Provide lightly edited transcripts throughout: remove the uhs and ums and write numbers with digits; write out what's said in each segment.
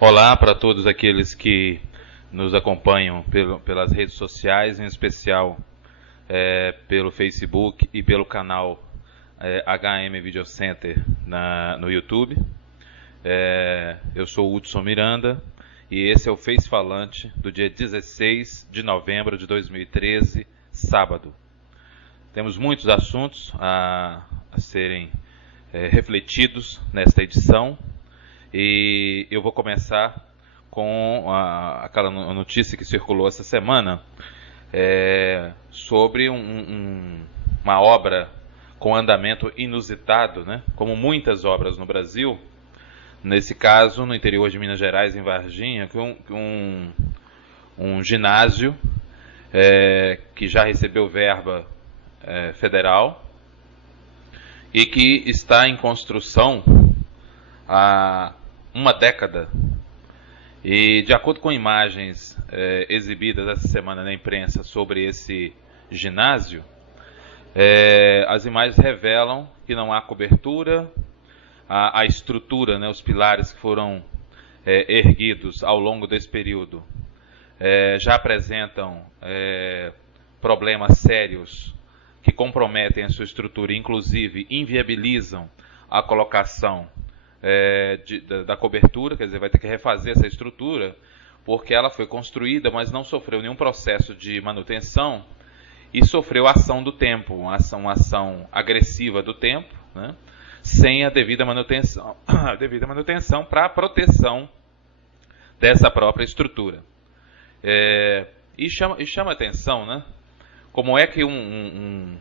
Olá para todos aqueles que nos acompanham pelas redes sociais, em especial pelo Facebook e pelo canal HM Video Center no YouTube. Eu sou Hudson Miranda e esse é o Face Falante do dia 16 de novembro de 2013, sábado. Temos muitos assuntos a serem refletidos nesta edição. E eu vou começar com aquela notícia que circulou essa semana sobre uma obra com andamento inusitado, né? Como muitas obras no Brasil, nesse caso no interior de Minas Gerais, em Varginha, um ginásio que já recebeu verba federal e que está em construção há uma década. E de acordo com imagens exibidas essa semana na imprensa sobre esse ginásio, as imagens revelam que não há cobertura, a estrutura, né, os pilares que foram erguidos ao longo desse período já apresentam problemas sérios que comprometem a sua estrutura, inclusive inviabilizam a colocação da cobertura, quer dizer, vai ter que refazer essa estrutura, porque ela foi construída, mas não sofreu nenhum processo de manutenção e sofreu ação do tempo, uma ação agressiva do tempo, né, sem a devida manutenção para a proteção dessa própria estrutura. E chama atenção, né, como é que um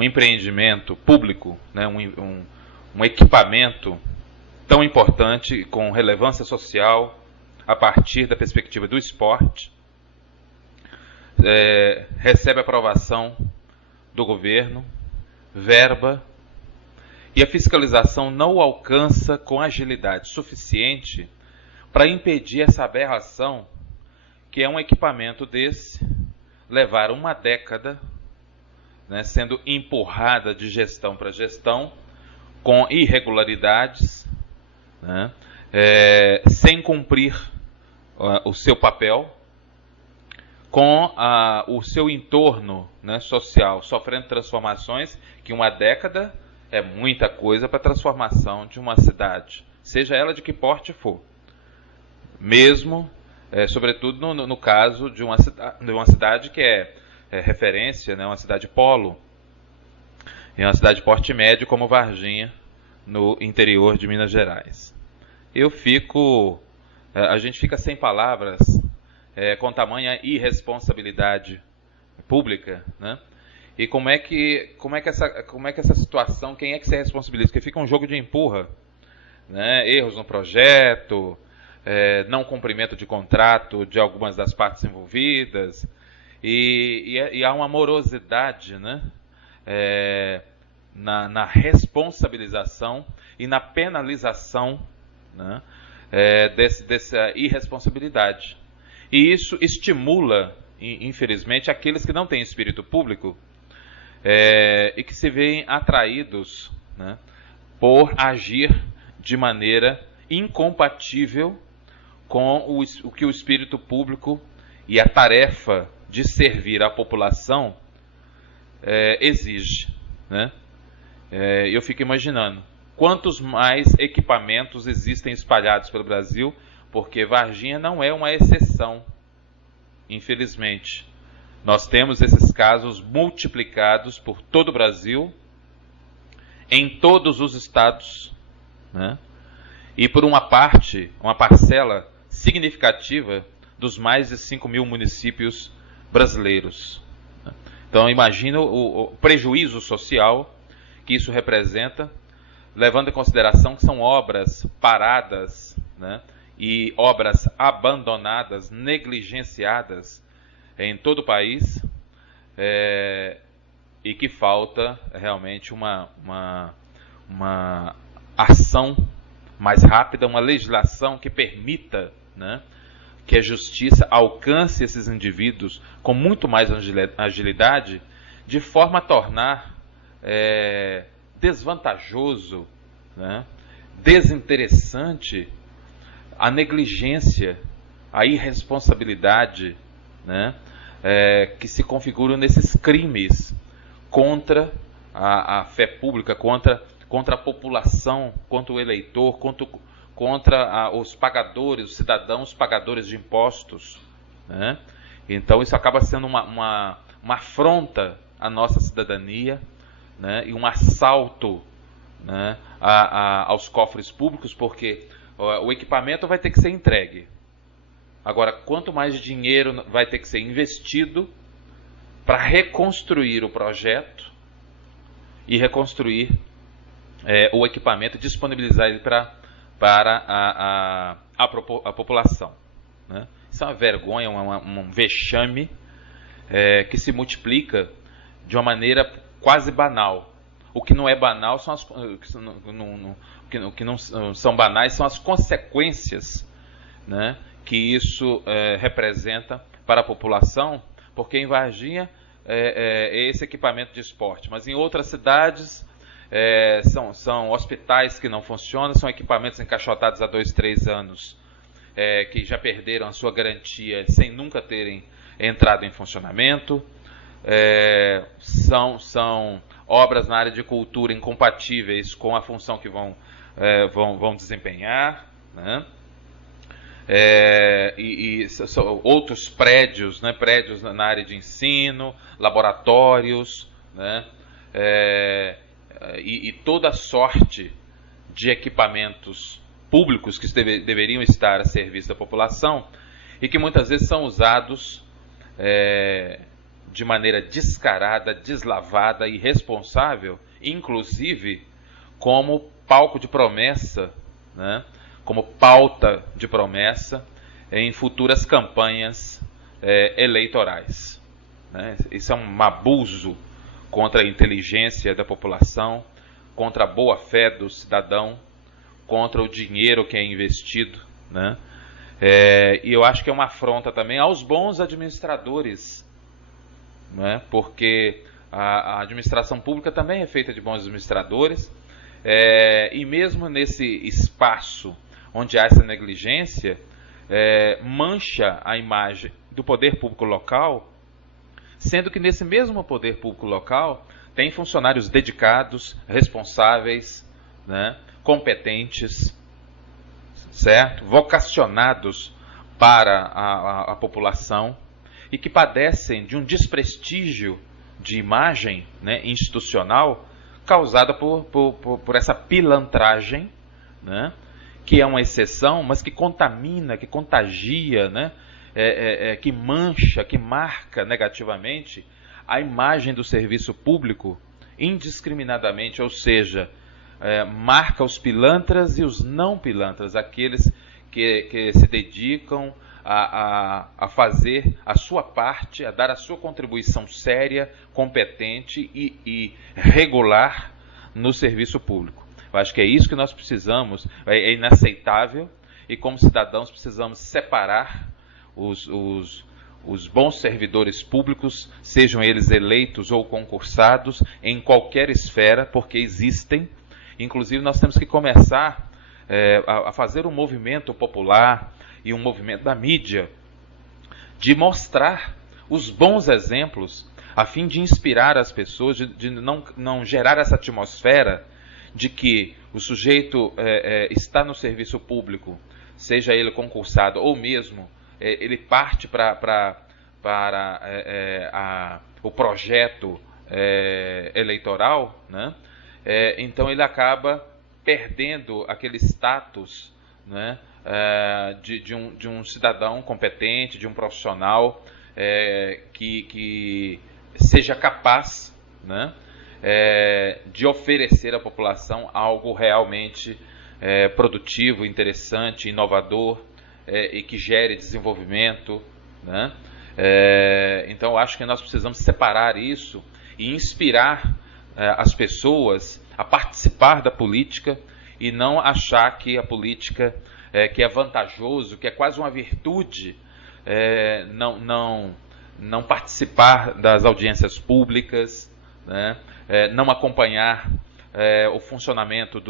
empreendimento público, né, um equipamento tão importante, com relevância social, a partir da perspectiva do esporte, recebe aprovação do governo, verba, e a fiscalização não o alcança com agilidade suficiente para impedir essa aberração, que é um equipamento desse levar uma década, né, sendo empurrada de gestão para gestão, com irregularidades, né, sem cumprir o seu papel, com o seu entorno, né, social sofrendo transformações, que uma década é muita coisa para a transformação de uma cidade, seja ela de que porte for. Mesmo, sobretudo no caso de uma cidade que é referência, né, uma cidade polo, em uma cidade de porte médio como Varginha, no interior de Minas Gerais. A gente fica sem palavras com tamanha irresponsabilidade pública, né? E como é que essa situação, quem é que se responsabiliza? Porque fica um jogo de empurra, né? Erros no projeto, não cumprimento de contrato de algumas das partes envolvidas, e há uma morosidade, né, na responsabilização e na penalização, né, dessa irresponsabilidade. E isso estimula, infelizmente, aqueles que não têm espírito público e que se veem atraídos, né, por agir de maneira incompatível com o que o espírito público e a tarefa de servir à população exige, né? Eu fico imaginando quantos mais equipamentos existem espalhados pelo Brasil, porque Varginha não é uma exceção, infelizmente. Nós temos esses casos multiplicados por todo o Brasil, em todos os estados, né? E por uma parcela significativa dos mais de 5 mil municípios brasileiros. Então imagina o prejuízo social que isso representa, levando em consideração que são obras paradas, né, e obras abandonadas, negligenciadas em todo o país, e que falta realmente uma ação mais rápida, uma legislação que permita, né, que a justiça alcance esses indivíduos com muito mais agilidade, de forma a tornar desvantajoso, né, desinteressante a negligência, a irresponsabilidade, né, que se configuram nesses crimes contra a fé pública, contra a população, contra o eleitor, contra os pagadores, os cidadãos pagadores de impostos, né? Então isso acaba sendo uma afronta à nossa cidadania, né? E um assalto, né, aos cofres públicos, porque o equipamento vai ter que ser entregue. Agora, quanto mais dinheiro vai ter que ser investido para reconstruir o projeto e reconstruir o equipamento e disponibilizar ele para a população, né? Isso é uma vergonha, um vexame que se multiplica de uma maneira quase banal. O que não é banal são o que não são banais são as consequências, né, que isso representa para a população, porque em Varginha é esse equipamento de esporte, mas em outras cidades são hospitais que não funcionam, são equipamentos encaixotados há 2, 3 anos, que já perderam a sua garantia sem nunca terem entrado em funcionamento, são obras na área de cultura incompatíveis com a função que vão desempenhar, né? Outros prédios, né? Prédios na área de ensino, laboratórios, né? E toda sorte de equipamentos públicos que deveriam estar a serviço da população e que muitas vezes são usados de maneira descarada, deslavada e irresponsável, inclusive como palco de promessa, né? Como pauta de promessa em futuras campanhas eleitorais, né? Isso é um abuso contra a inteligência da população, contra a boa-fé do cidadão, contra o dinheiro que é investido, né? E eu acho que é uma afronta também aos bons administradores, né? Porque a administração pública também é feita de bons administradores, e mesmo nesse espaço onde há essa negligência, mancha a imagem do poder público local, sendo que nesse mesmo poder público local tem funcionários dedicados, responsáveis, né, competentes, certo? Vocacionados para a população e que padecem de um desprestígio de imagem, né, institucional causada por essa pilantragem, né, que é uma exceção, mas que contamina, que contagia, né, que mancha, que marca negativamente a imagem do serviço público indiscriminadamente, ou seja, marca os pilantras e os não pilantras, aqueles que se dedicam a fazer a sua parte, a dar a sua contribuição séria, competente e regular no serviço público. Eu acho que é isso que nós precisamos, é inaceitável, e como cidadãos precisamos separar os bons servidores públicos, sejam eles eleitos ou concursados, em qualquer esfera, porque existem. Inclusive nós temos que começar a fazer um movimento popular e um movimento da mídia de mostrar os bons exemplos, a fim de inspirar as pessoas, de não gerar essa atmosfera de que o sujeito está no serviço público, seja ele concursado ou mesmo ele parte para o projeto eleitoral, né? Então ele acaba perdendo aquele status, né, de um cidadão competente, de um profissional que seja capaz, né, de oferecer à população algo realmente produtivo, interessante, inovador, e que gere desenvolvimento, né? Então eu acho que nós precisamos separar isso e inspirar as pessoas a participar da política e não achar que a política que é vantajoso, que é quase uma virtude, não participar das audiências públicas, né? Não acompanhar o funcionamento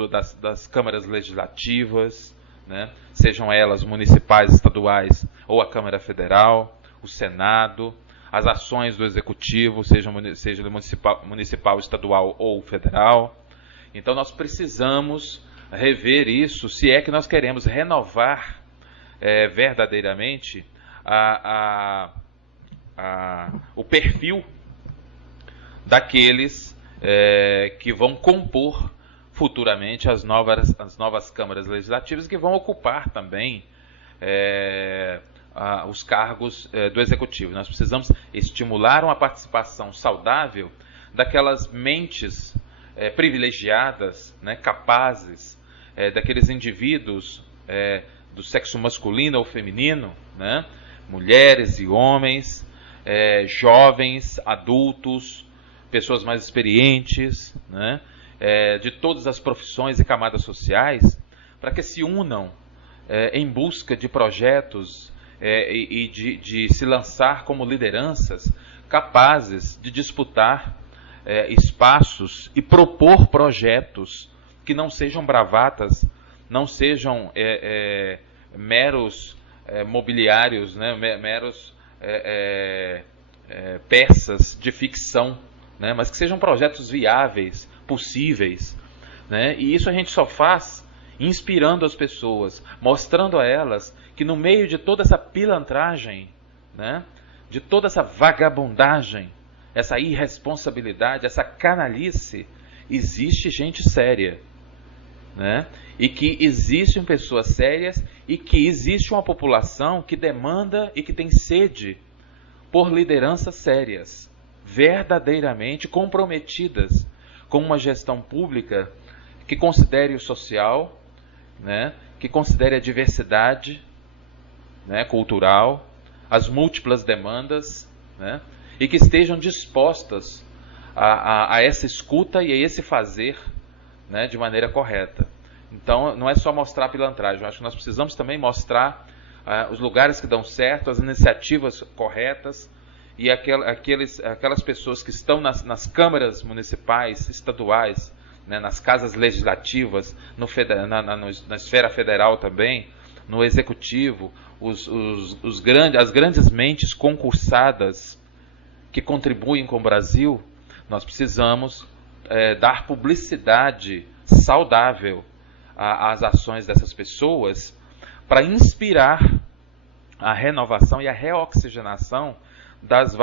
das câmaras legislativas, né? Sejam elas municipais, estaduais ou a Câmara Federal, o Senado, as ações do Executivo, seja municipal, estadual ou federal. Então nós precisamos rever isso, se é que nós queremos renovar verdadeiramente o perfil daqueles que vão compor futuramente as novas câmaras legislativas, que vão ocupar também os cargos do Executivo. Nós precisamos estimular uma participação saudável daquelas mentes privilegiadas, né, capazes, daqueles indivíduos do sexo masculino ou feminino, né, mulheres e homens, jovens, adultos, pessoas mais experientes, né, de todas as profissões e camadas sociais, para que se unam em busca de projetos e de se lançar como lideranças capazes de disputar espaços e propor projetos que não sejam bravatas, não sejam meros mobiliários, né, meros peças de ficção, né, mas que sejam projetos viáveis, possíveis, né, e isso a gente só faz inspirando as pessoas, mostrando a elas que no meio de toda essa pilantragem, né, de toda essa vagabundagem, essa irresponsabilidade, essa canalice, existe gente séria, né, e que existem pessoas sérias e que existe uma população que demanda e que tem sede por lideranças sérias, verdadeiramente comprometidas com uma gestão pública que considere o social, né, que considere a diversidade, né, cultural, as múltiplas demandas, né, e que estejam dispostas a essa escuta e a esse fazer, né, de maneira correta. Então, não é só mostrar a pilantragem, eu acho que nós precisamos também mostrar os lugares que dão certo, as iniciativas corretas e aquelas pessoas que estão nas câmaras municipais, estaduais, né, nas casas legislativas, na esfera federal também, no executivo, as grandes mentes concursadas que contribuem com o Brasil. Nós precisamos dar publicidade saudável às ações dessas pessoas para inspirar a renovação e a reoxigenação dos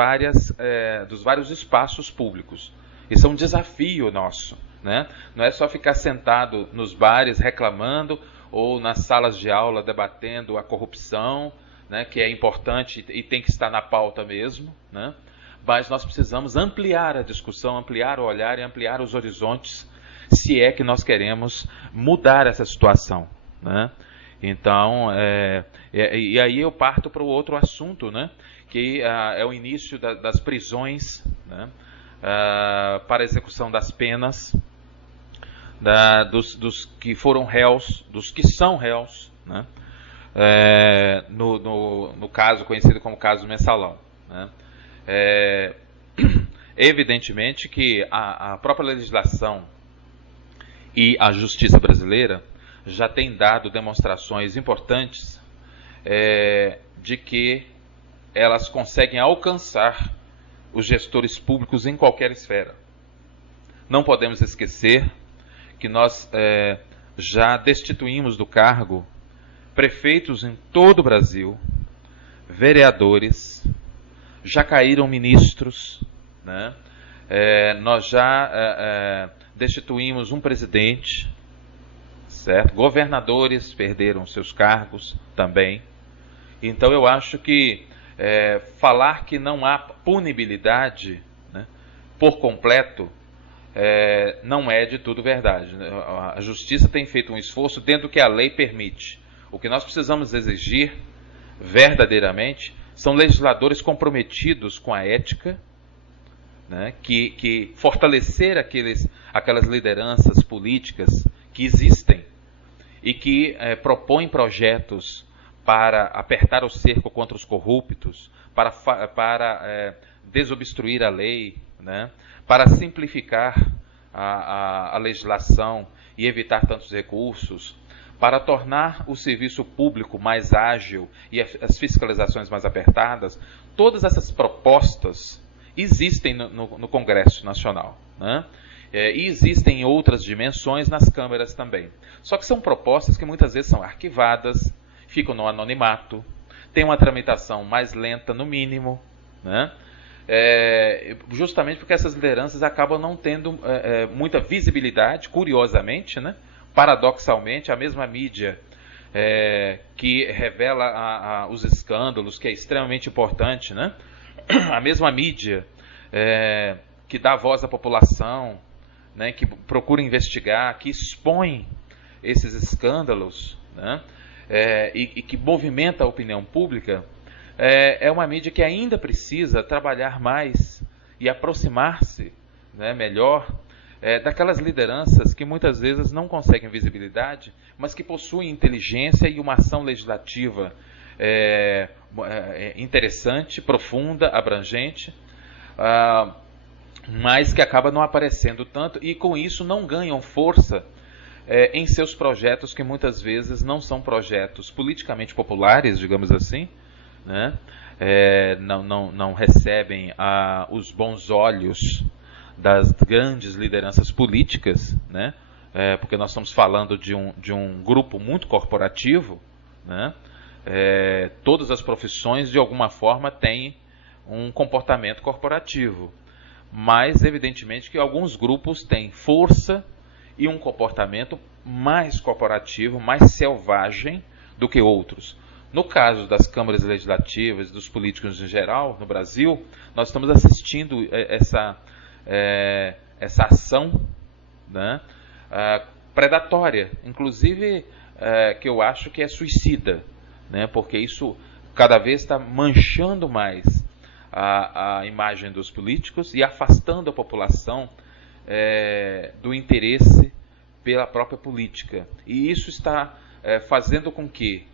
vários espaços públicos. Isso é um desafio nosso, né? Não é só ficar sentado nos bares reclamando ou nas salas de aula debatendo a corrupção, né, que é importante e tem que estar na pauta mesmo, né? Mas nós precisamos ampliar a discussão, ampliar o olhar e ampliar os horizontes, se é que nós queremos mudar essa situação, né? Então, e aí eu parto para o outro assunto, né, que é o início das prisões, né, para execução das penas, dos que foram réus, dos que são réus, né, no caso conhecido como caso Mensalão, né. Evidentemente que a própria legislação e a justiça brasileira já tem dado demonstrações importantes de que elas conseguem alcançar os gestores públicos em qualquer esfera. Não podemos esquecer que nós já destituímos do cargo prefeitos em todo o Brasil, vereadores, já caíram ministros, né? Nós já destituímos um presidente, certo? Governadores perderam seus cargos também. Então eu acho que falar que não há punibilidade, né, por completo não é de tudo verdade. A justiça tem feito um esforço dentro do que a lei permite. O que nós precisamos exigir verdadeiramente são legisladores comprometidos com a ética, né, que fortalecer aquelas lideranças políticas que existem e que propõem projetos para apertar o cerco contra os corruptos, para desobstruir a lei, né, para simplificar a legislação e evitar tantos recursos, para tornar o serviço público mais ágil e as fiscalizações mais apertadas, todas essas propostas existem no Congresso Nacional, né? E existem em outras dimensões nas câmaras também. Só que são propostas que muitas vezes são arquivadas, ficam no anonimato, tem uma tramitação mais lenta no mínimo, né? Justamente porque essas lideranças acabam não tendo muita visibilidade, curiosamente, né? Paradoxalmente, a mesma mídia que revela os escândalos, que é extremamente importante, né? A mesma mídia que dá voz à população, né? Que procura investigar, que expõe esses escândalos, né? E que movimenta a opinião pública, é uma mídia que ainda precisa trabalhar mais e aproximar-se, né, melhor daquelas lideranças que muitas vezes não conseguem visibilidade, mas que possuem inteligência e uma ação legislativa interessante, profunda, abrangente, mas que acaba não aparecendo tanto e com isso não ganham força em seus projetos, que muitas vezes não são projetos politicamente populares, digamos assim, né? Não recebem os bons olhos das grandes lideranças políticas, né? Porque nós estamos falando de um grupo muito corporativo, né? Todas as profissões, de alguma forma, têm um comportamento corporativo, mas, evidentemente, que alguns grupos têm força e um comportamento mais corporativo, mais selvagem do que outros. No caso das câmaras legislativas, dos políticos em geral, no Brasil, nós estamos assistindo essa ação, né, predatória, inclusive que eu acho que é suicida, né, porque isso cada vez está manchando mais a imagem dos políticos e afastando a população do interesse pela própria política. E isso está fazendo com que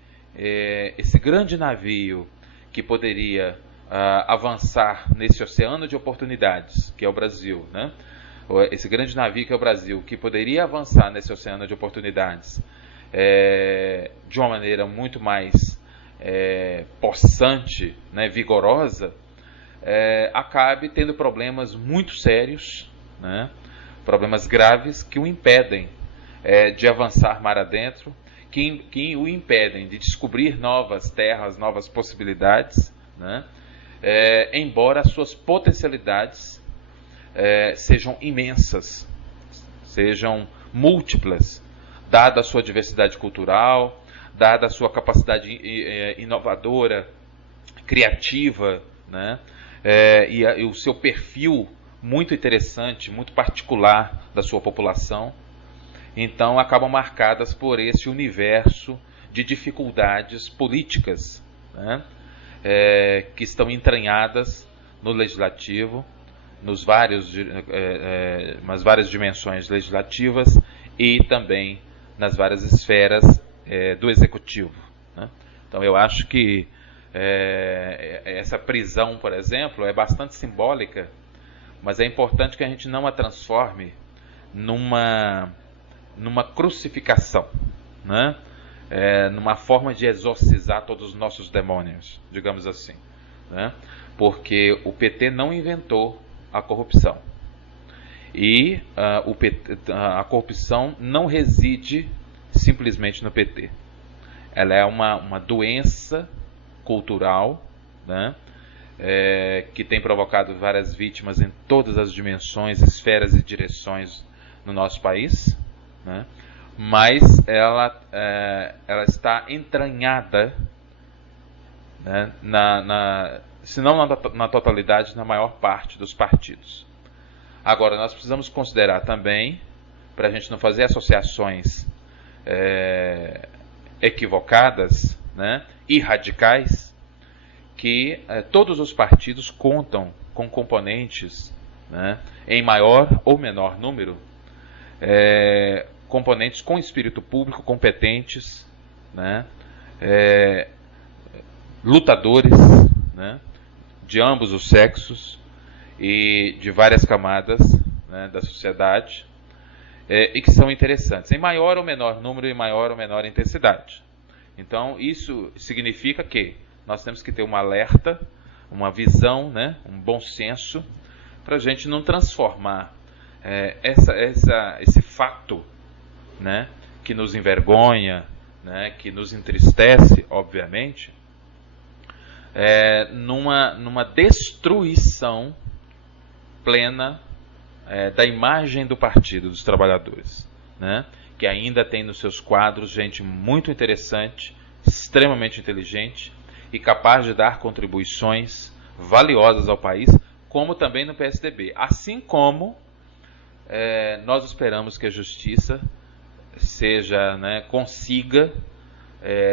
esse grande navio que poderia avançar nesse oceano de oportunidades, que é o Brasil, né? Esse grande navio que é o Brasil, que poderia avançar nesse oceano de oportunidades de uma maneira muito mais possante, né, vigorosa, acabe tendo problemas muito sérios, né? Problemas graves que o impedem de avançar mar adentro, que o impedem de descobrir novas terras, novas possibilidades, né? Embora as suas potencialidades sejam imensas, sejam múltiplas, dada a sua diversidade cultural, dada a sua capacidade inovadora, criativa, né? E o seu perfil muito interessante, muito particular da sua população. Então acabam marcadas por esse universo de dificuldades políticas, né, que estão entranhadas no legislativo, nas várias dimensões legislativas e também nas várias esferas do executivo, né? Então eu acho que essa prisão, por exemplo, é bastante simbólica, mas é importante que a gente não a transforme numa crucificação, né? Numa forma de exorcizar todos os nossos demônios, digamos assim, né? Porque o PT não inventou a corrupção. E a corrupção não reside simplesmente no PT. Ela é uma doença cultural, né? Que tem provocado várias vítimas em todas as dimensões, esferas e direções no nosso país, né? Mas ela está entranhada, né, se não na totalidade, na maior parte dos partidos. Agora, nós precisamos considerar também, para a gente não fazer associações equivocadas, né, e radicais, que todos os partidos contam com componentes, né, em maior ou menor número, componentes com espírito público, competentes, né, lutadores, né, de ambos os sexos e de várias camadas, né, da sociedade, e que são interessantes, em maior ou menor número e maior ou menor intensidade. Então, isso significa que nós temos que ter um alerta, uma visão, né, um bom senso, para a gente não transformar esse fato, né, que nos envergonha, né, que nos entristece, obviamente, numa destruição plena da imagem do Partido dos Trabalhadores, né, que ainda tem nos seus quadros gente muito interessante, extremamente inteligente e capaz de dar contribuições valiosas ao país, como também no PSDB. Assim como nós esperamos que a justiça seja, né, consiga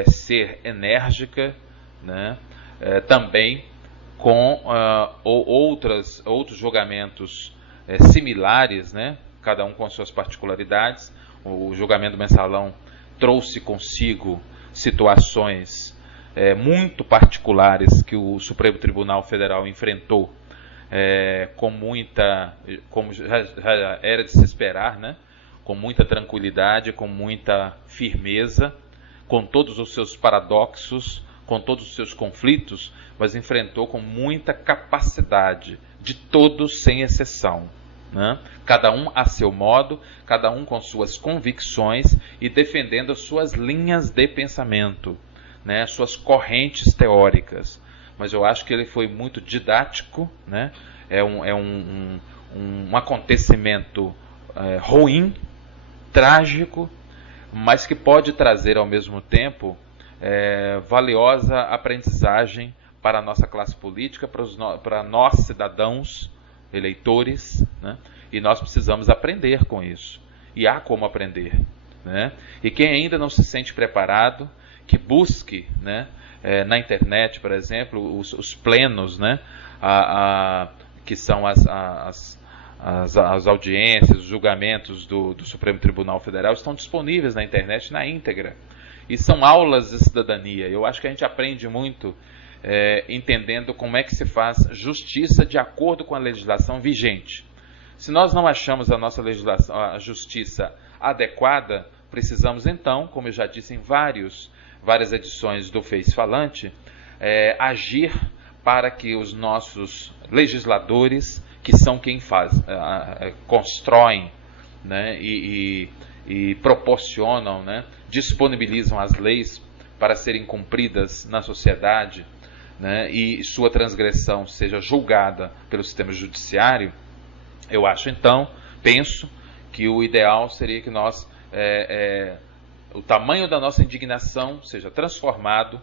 ser enérgica, né, também com outros julgamentos similares, né, cada um com suas particularidades. O julgamento do Mensalão trouxe consigo situações muito particulares que o Supremo Tribunal Federal enfrentou como já era de se esperar, né, com muita tranquilidade, com muita firmeza, com todos os seus paradoxos, com todos os seus conflitos, mas enfrentou com muita capacidade, de todos sem exceção, né? Cada um a seu modo, cada um com suas convicções e defendendo as suas linhas de pensamento, né? Suas correntes teóricas. Mas eu acho que ele foi muito didático, né? É um acontecimento ruim, trágico, mas que pode trazer ao mesmo tempo valiosa aprendizagem para a nossa classe política, para nós cidadãos, eleitores, né? E nós precisamos aprender com isso, e há como aprender, né? E quem ainda não se sente preparado, que busque, né, na internet, por exemplo, os plenos, né, que são as audiências, os julgamentos do Supremo Tribunal Federal, estão disponíveis na internet na íntegra. E são aulas de cidadania. Eu acho que a gente aprende muito entendendo como é que se faz justiça de acordo com a legislação vigente. Se nós não achamos a nossa legislação, a justiça adequada, precisamos então, como eu já disse em várias edições do Face Falante, agir para que os nossos legisladores, que são quem constroem, né, e proporcionam, né, disponibilizam as leis para serem cumpridas na sociedade, né, e sua transgressão seja julgada pelo sistema judiciário, eu penso que o ideal seria que nós, o tamanho da nossa indignação seja transformado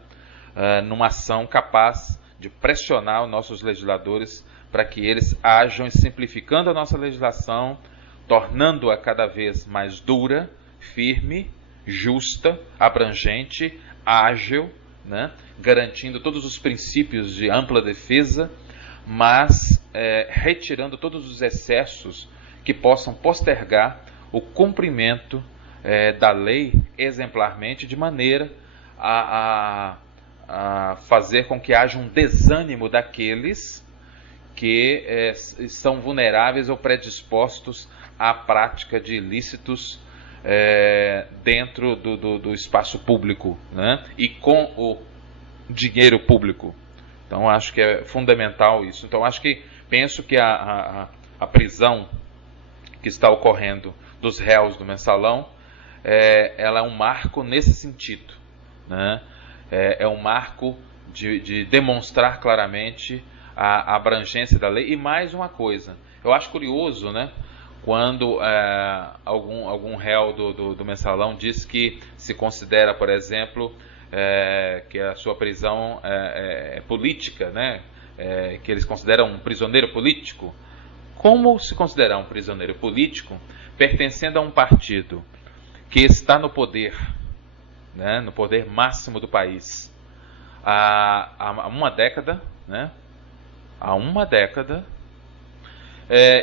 numa ação capaz de pressionar os nossos legisladores para que eles ajam simplificando a nossa legislação, tornando-a cada vez mais dura, firme, justa, abrangente, ágil, né, garantindo todos os princípios de ampla defesa, mas retirando todos os excessos que possam postergar o cumprimento da lei exemplarmente, de maneira a fazer com que haja um desânimo daqueles que são vulneráveis ou predispostos à prática de ilícitos dentro do espaço público, né? E com o dinheiro público. Então, acho que é fundamental isso. Então, penso que a prisão que está ocorrendo dos réus do Mensalão, ela é um marco nesse sentido, né? É um marco de demonstrar claramente a abrangência da lei. E mais uma coisa, eu acho curioso, né, quando algum réu do Mensalão diz que se considera, por exemplo, que a sua prisão é política, né, que eles consideram um prisioneiro político. Como se considerar um prisioneiro político pertencendo a um partido que está no poder, né, no poder máximo do país há uma década, né,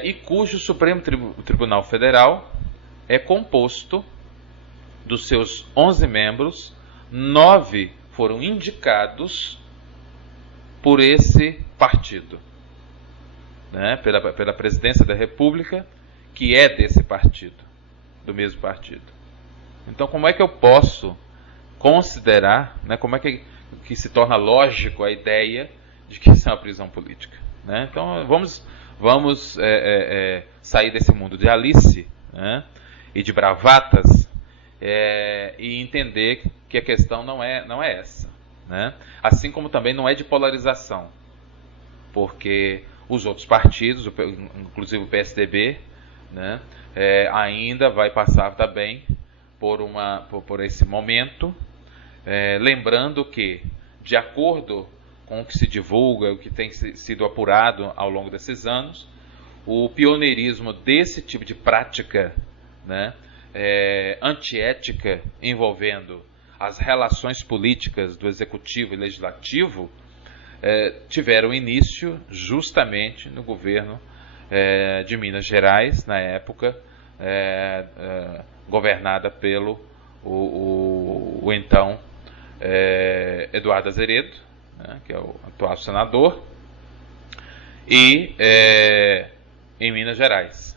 e cujo Supremo Tribunal Federal é composto dos seus 11 membros, 9 foram indicados por esse partido, né, pela presidência da República, que é desse partido. do mesmo partido. Então, como é que eu posso considerar, né, como é que se torna lógico a ideia de que isso é uma prisão política? Né? Então, vamos sair desse mundo de Alice, né, e de bravatas, e entender que a questão não é essa. Né? Assim como também não é de polarização, porque os outros partidos, inclusive o PSDB, né, ainda vai passar também por esse momento, lembrando que, de acordo com o que se divulga, o que tem sido apurado ao longo desses anos, o pioneirismo desse tipo de prática, né, antiética envolvendo as relações políticas do executivo e legislativo tiveram início justamente no governo de Minas Gerais, na época governada pelo o então Eduardo Azeredo, né, que é o atual senador, e em Minas Gerais.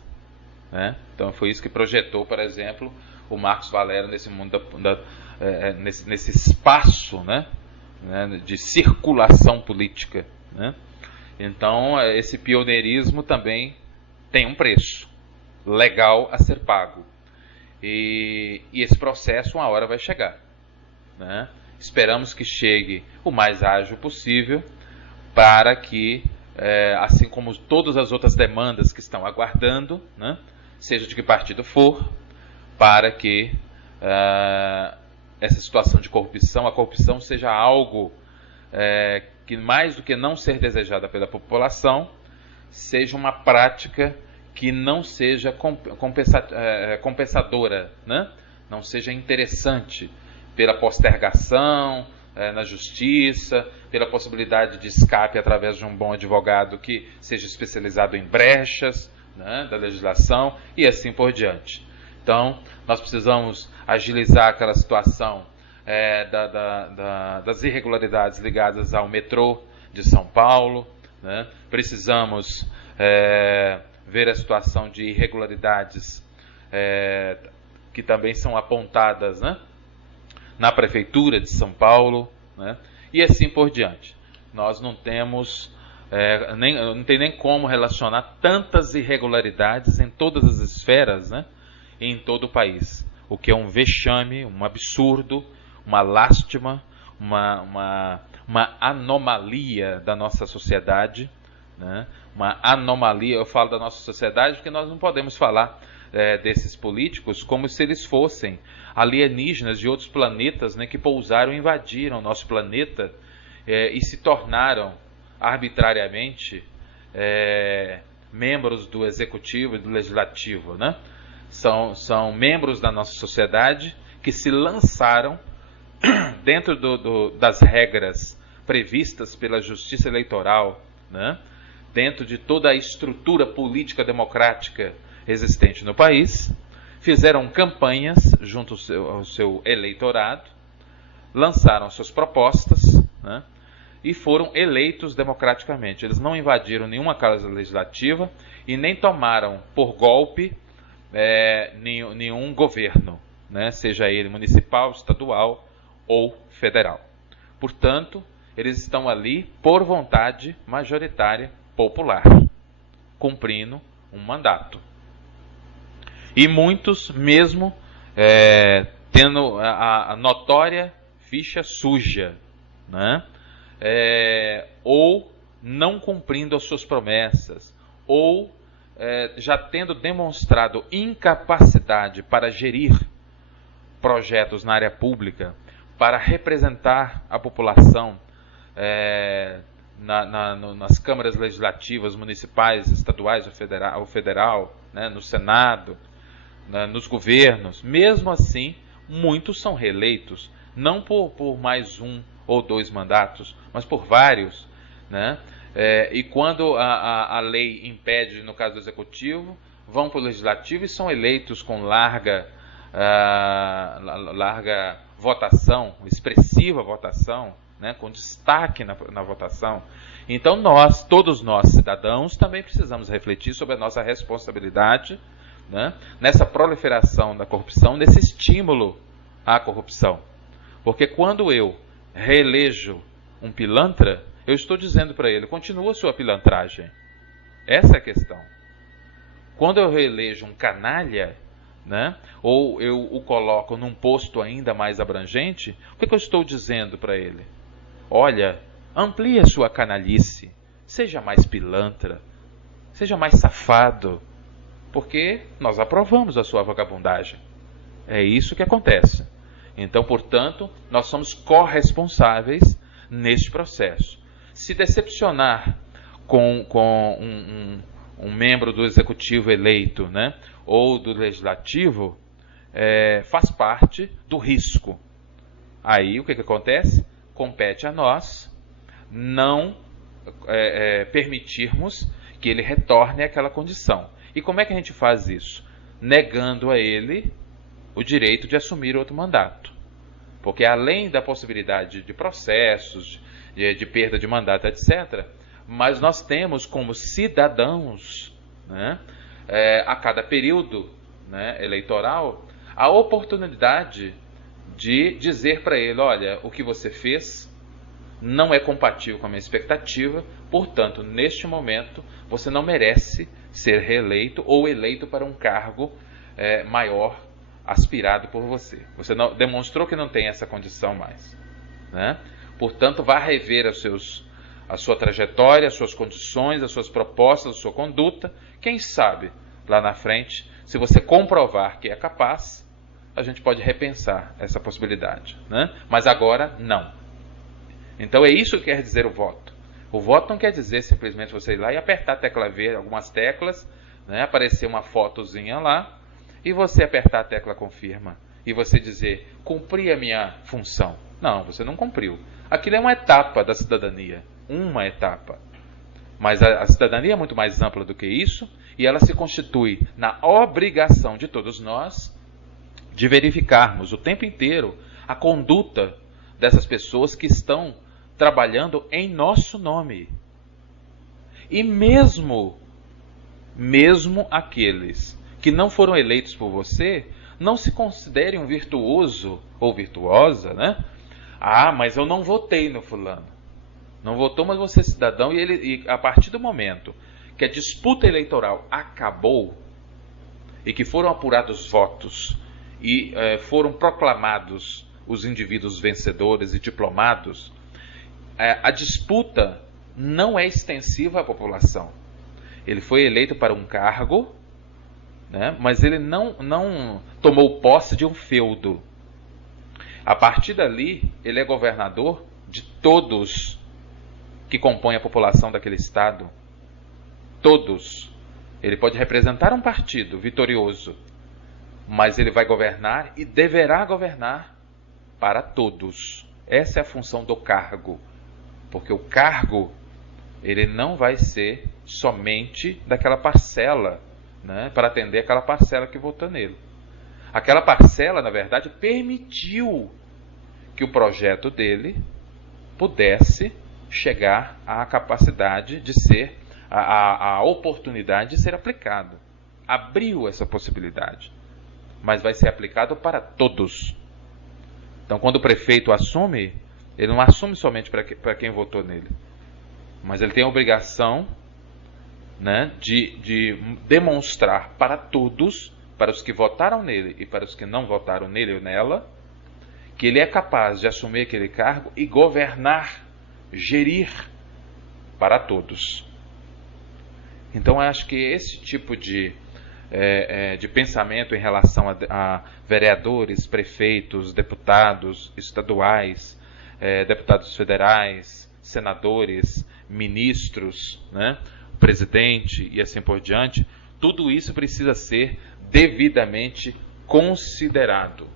Né? Então foi isso que projetou, por exemplo, o Marcos Valério nesse mundo nesse espaço, né, de circulação política. Né? Então esse pioneirismo também tem um preço legal a ser pago. E esse processo uma hora vai chegar. Né? Esperamos que chegue o mais ágil possível para que, assim como todas as outras demandas que estão aguardando, né, seja de que partido for, para que essa situação de corrupção, a corrupção seja algo que, mais do que não ser desejada pela população, seja uma prática que não seja compensadora, né? Não seja interessante pela postergação na justiça, pela possibilidade de escape através de um bom advogado que seja especializado em brechas, né, da legislação e assim por diante. Então, nós precisamos agilizar aquela situação das irregularidades ligadas ao metrô de São Paulo, né? Precisamos ver a situação de irregularidades que também são apontadas, né, na Prefeitura de São Paulo, né, e assim por diante. Nós não temos, não tem nem como relacionar tantas irregularidades em todas as esferas, né, em todo o país, o que é um vexame, um absurdo, uma lástima, uma anomalia da nossa sociedade, né? Uma anomalia. Eu falo da nossa sociedade porque nós não podemos falar desses políticos como se eles fossem alienígenas de outros planetas, né, que pousaram e invadiram o nosso planeta e se tornaram arbitrariamente membros do executivo e do legislativo. Né? São membros da nossa sociedade que se lançaram dentro das regras previstas pela justiça eleitoral, né? Dentro de toda a estrutura política democrática existente no país, fizeram campanhas junto ao seu eleitorado, lançaram suas propostas, né, e foram eleitos democraticamente. Eles não invadiram nenhuma casa legislativa e nem tomaram por golpe nenhum governo, né, seja ele municipal, estadual ou federal. Portanto, eles estão ali por vontade majoritária popular, cumprindo um mandato. E muitos mesmo tendo a notória ficha suja, né? Ou não cumprindo as suas promessas, ou já tendo demonstrado incapacidade para gerir projetos na área pública, para representar a população nas câmaras legislativas municipais, estaduais ou federal, né, no Senado, nos governos. Mesmo assim, muitos são reeleitos, não por mais um ou dois mandatos, mas por vários. Né? E quando a lei impede, no caso do Executivo, vão para o Legislativo e são eleitos com larga votação, expressiva votação, né, com destaque na votação. Então todos nós cidadãos também precisamos refletir sobre a nossa responsabilidade, né, nessa proliferação da corrupção, nesse estímulo à corrupção. Porque quando eu reelejo um pilantra, eu estou dizendo para ele, continua sua pilantragem. Essa é a questão. Quando eu reelejo um canalha, né, ou eu o coloco num posto ainda mais abrangente, o que eu estou dizendo para ele? Olha, amplie a sua canalice, seja mais pilantra, seja mais safado, porque nós aprovamos a sua vagabundagem. É isso que acontece. Então, portanto, nós somos corresponsáveis neste processo. Se decepcionar com um membro do executivo eleito, né, ou do legislativo, faz parte do risco. Aí o que acontece? Compete a nós não permitirmos que ele retorne àquela condição. E como é que a gente faz isso? Negando a ele o direito de assumir outro mandato. Porque além da possibilidade de processos, de perda de mandato, etc., mas nós temos como cidadãos, né, a cada período, né, eleitoral, a oportunidade de dizer para ele, olha, o que você fez não é compatível com a minha expectativa, portanto, neste momento, você não merece ser reeleito ou eleito para um cargo maior aspirado por você. Você não, demonstrou que não tem essa condição mais, né? Portanto, vá rever a sua trajetória, as suas condições, as suas propostas, a sua conduta. Quem sabe, lá na frente, se você comprovar que é capaz, a gente pode repensar essa possibilidade, né? Mas agora, não. Então é isso que quer dizer o voto. O voto não quer dizer simplesmente você ir lá e apertar a tecla verde, algumas teclas, né, aparecer uma fotozinha lá, e você apertar a tecla confirma, e você dizer, cumpri a minha função. Não, você não cumpriu. Aquilo é uma etapa da cidadania, uma etapa. Mas a cidadania é muito mais ampla do que isso, e ela se constitui na obrigação de todos nós de verificarmos o tempo inteiro a conduta dessas pessoas que estão trabalhando em nosso nome. E mesmo aqueles que não foram eleitos por você, não se considerem um virtuoso ou virtuosa, né? Ah, mas eu não votei no fulano. Não votou, mas você é cidadão, e a partir do momento que a disputa eleitoral acabou e que foram apurados votos e foram proclamados os indivíduos vencedores e diplomados, a disputa não é extensiva à população. Ele foi eleito para um cargo, né, mas ele não tomou posse de um feudo. A partir dali, ele é governador de todos que compõem a população daquele estado. Todos. Ele pode representar um partido vitorioso, mas ele vai governar e deverá governar para todos. Essa é a função do cargo. Porque o cargo, ele não vai ser somente daquela parcela, né, para atender aquela parcela que votou nele. Aquela parcela, na verdade, permitiu que o projeto dele pudesse chegar à capacidade de ser, à oportunidade de ser aplicado. Abriu essa possibilidade. Mas vai ser aplicado para todos. Então, quando o prefeito assume, ele não assume somente para quem votou nele, mas ele tem a obrigação, né, de demonstrar para todos, para os que votaram nele e para os que não votaram nele ou nela, que ele é capaz de assumir aquele cargo e governar, gerir para todos. Então, eu acho que esse tipo de pensamento em relação a vereadores, prefeitos, deputados estaduais, deputados federais, senadores, ministros, né, presidente e assim por diante, tudo isso precisa ser devidamente considerado,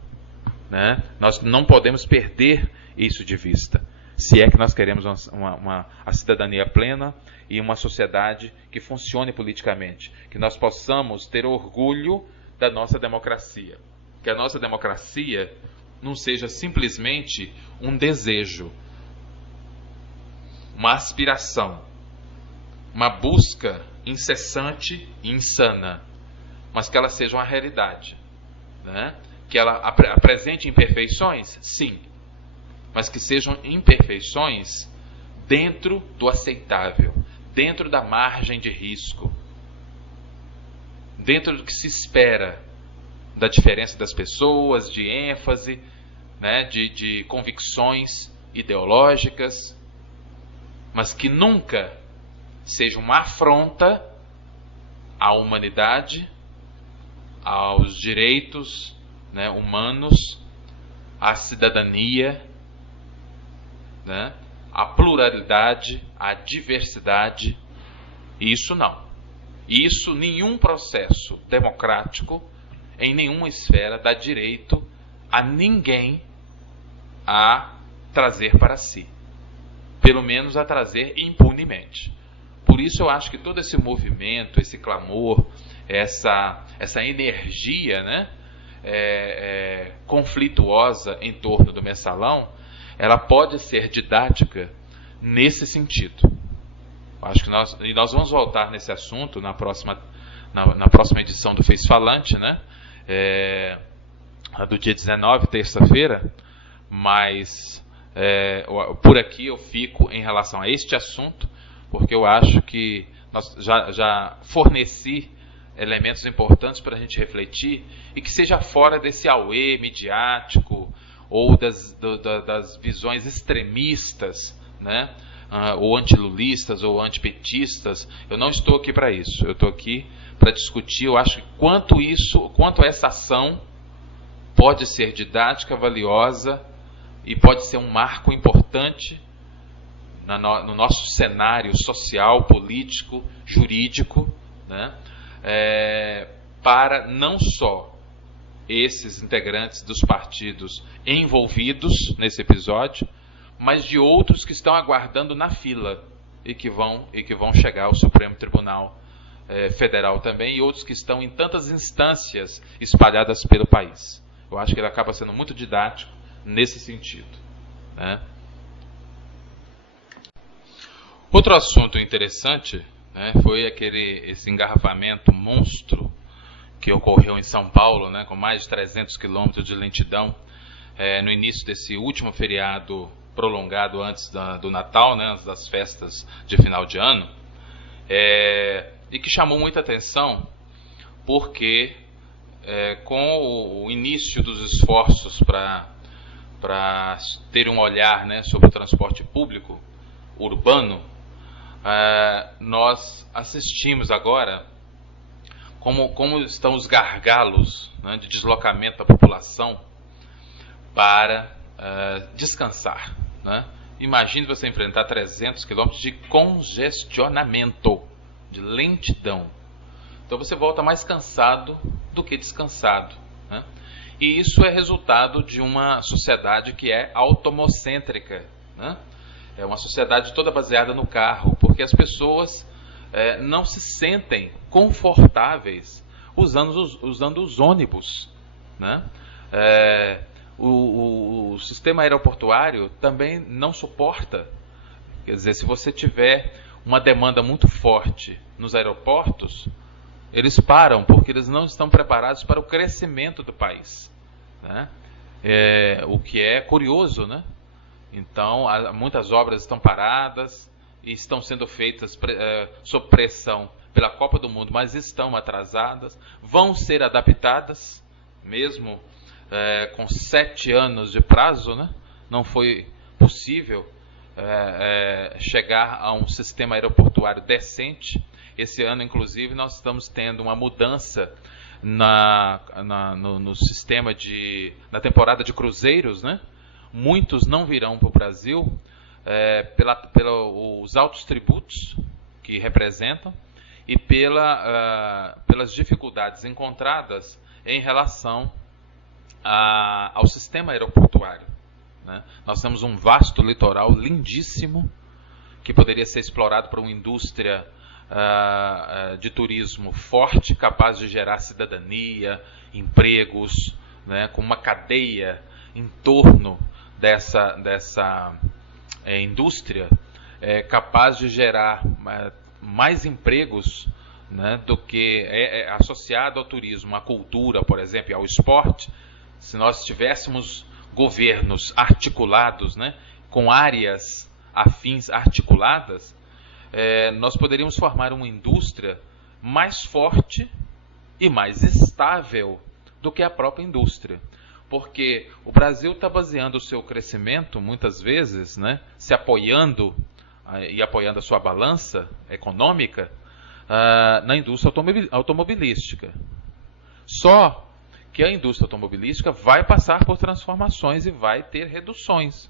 né? Nós não podemos perder isso de vista, se é que nós queremos a cidadania plena e uma sociedade que funcione politicamente, que nós possamos ter orgulho da nossa democracia, que a nossa democracia não seja simplesmente um desejo, uma aspiração, uma busca incessante e insana mas que ela seja uma realidade, né? Que ela apresente imperfeições, sim, mas que sejam imperfeições dentro do aceitável, dentro da margem de risco, dentro do que se espera da diferença das pessoas, de ênfase, né, de convicções ideológicas, mas que nunca seja uma afronta à humanidade, aos direitos, né, humanos, à cidadania, né, à pluralidade, à diversidade. Isso não. Isso nenhum processo democrático, em nenhuma esfera, dá direito a ninguém a trazer para si. Pelo menos a trazer impunemente. Por isso eu acho que todo esse movimento, esse clamor, essa energia, né, conflituosa em torno do mensalão, ela pode ser didática nesse sentido. Acho que nós vamos voltar nesse assunto na próxima edição do Face Falante, né? Do dia 19, terça-feira, mas por aqui eu fico em relação a este assunto, porque eu acho que nós já forneci elementos importantes para a gente refletir e que seja fora desse auê midiático ou das visões extremistas, né? Ou antilulistas ou antipetistas. Eu não estou aqui para isso. Eu estou aqui para discutir, eu acho que quanto essa ação pode ser didática, valiosa e pode ser um marco importante no nosso cenário social, político, jurídico, né? Para não só esses integrantes dos partidos envolvidos nesse episódio, mas de outros que estão aguardando na fila e que vão chegar ao Supremo Tribunal Federal também, e outros que estão em tantas instâncias espalhadas pelo país. Eu acho que ele acaba sendo muito didático nesse sentido, né? Outro assunto interessante, né, foi esse engarrafamento monstro que ocorreu em São Paulo, né, com mais de 300 quilômetros de lentidão, no início desse último feriado prolongado antes do Natal, né, antes das festas de final de ano, e que chamou muita atenção porque com o início dos esforços para ter um olhar, né, sobre o transporte público urbano, nós assistimos agora como estão os gargalos, né, de deslocamento da população para descansar, né? Imagine você enfrentar 300 quilômetros de congestionamento, de lentidão. Então você volta mais cansado do que descansado, né? E isso é resultado de uma sociedade que é automocêntrica, né? É uma sociedade toda baseada no carro, porque as pessoas não se sentem confortáveis usando os ônibus, né? O sistema aeroportuário também não suporta. Quer dizer, se você tiver uma demanda muito forte nos aeroportos, eles param, porque eles não estão preparados para o crescimento do país, né? O que é curioso, né? Então, muitas obras estão paradas e estão sendo feitas sob pressão pela Copa do Mundo, mas estão atrasadas, vão ser adaptadas, mesmo com 7 anos de prazo, né? Não foi possível chegar a um sistema aeroportuário decente. Esse ano, inclusive, nós estamos tendo uma mudança no sistema na temporada de cruzeiros, né? Muitos não virão para o Brasil pelos altos tributos que representam e pelas dificuldades encontradas em relação ao sistema aeroportuário, né? Nós temos um vasto litoral lindíssimo que poderia ser explorado por uma indústria de turismo forte, capaz de gerar cidadania, empregos, né, com uma cadeia em torno dessa indústria capaz de gerar mais empregos né, do que é associado ao turismo, à cultura, por exemplo, e ao esporte, se nós tivéssemos governos articulados, né, com áreas afins articuladas, nós poderíamos formar uma indústria mais forte e mais estável do que a própria indústria. Porque o Brasil está baseando o seu crescimento, muitas vezes, né, se apoiando e apoiando a sua balança econômica na indústria automobilística. Só que a indústria automobilística vai passar por transformações e vai ter reduções.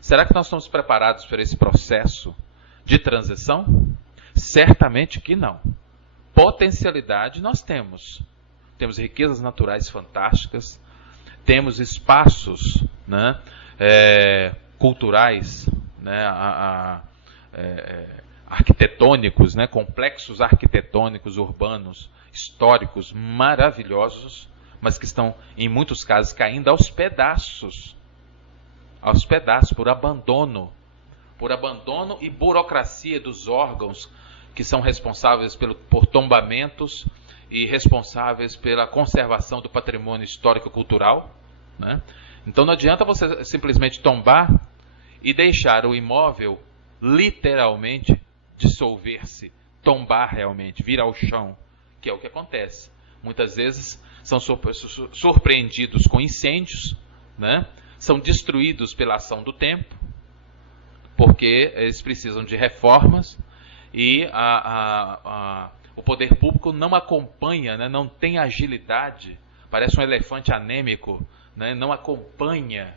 Será que nós estamos preparados para esse processo de transição? Certamente que não. Potencialidade nós temos. Temos riquezas naturais fantásticas, temos espaços, né, culturais, né, arquitetônicos, né, complexos arquitetônicos urbanos, históricos, maravilhosos, mas que estão, em muitos casos, caindo aos pedaços por abandono e burocracia dos órgãos que são responsáveis por tombamentos e responsáveis pela conservação do patrimônio histórico-cultural, né? Então não adianta você simplesmente tombar e deixar o imóvel literalmente dissolver-se, tombar realmente, vir ao chão, que é o que acontece. Muitas vezes são surpreendidos com incêndios, né? São destruídos pela ação do tempo, porque eles precisam de reformas e o poder público não acompanha, né? Não tem agilidade, parece um elefante anêmico, né? Não acompanha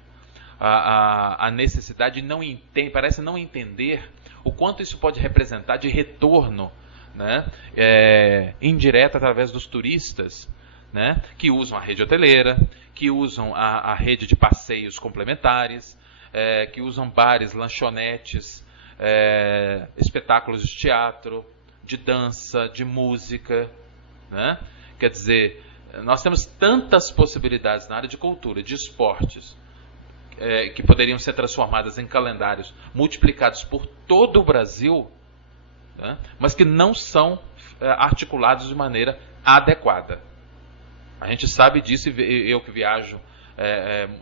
a necessidade, não entende, parece não entender o quanto isso pode representar de retorno, né, indireto através dos turistas, né, que usam a rede hoteleira, que usam a rede de passeios complementares, que usam bares, lanchonetes, espetáculos de teatro, de dança, de música, né? Quer dizer, nós temos tantas possibilidades na área de cultura, de esportes, que poderiam ser transformadas em calendários multiplicados por todo o Brasil, né, mas que não são articulados de maneira adequada. A gente sabe disso, e eu que viajo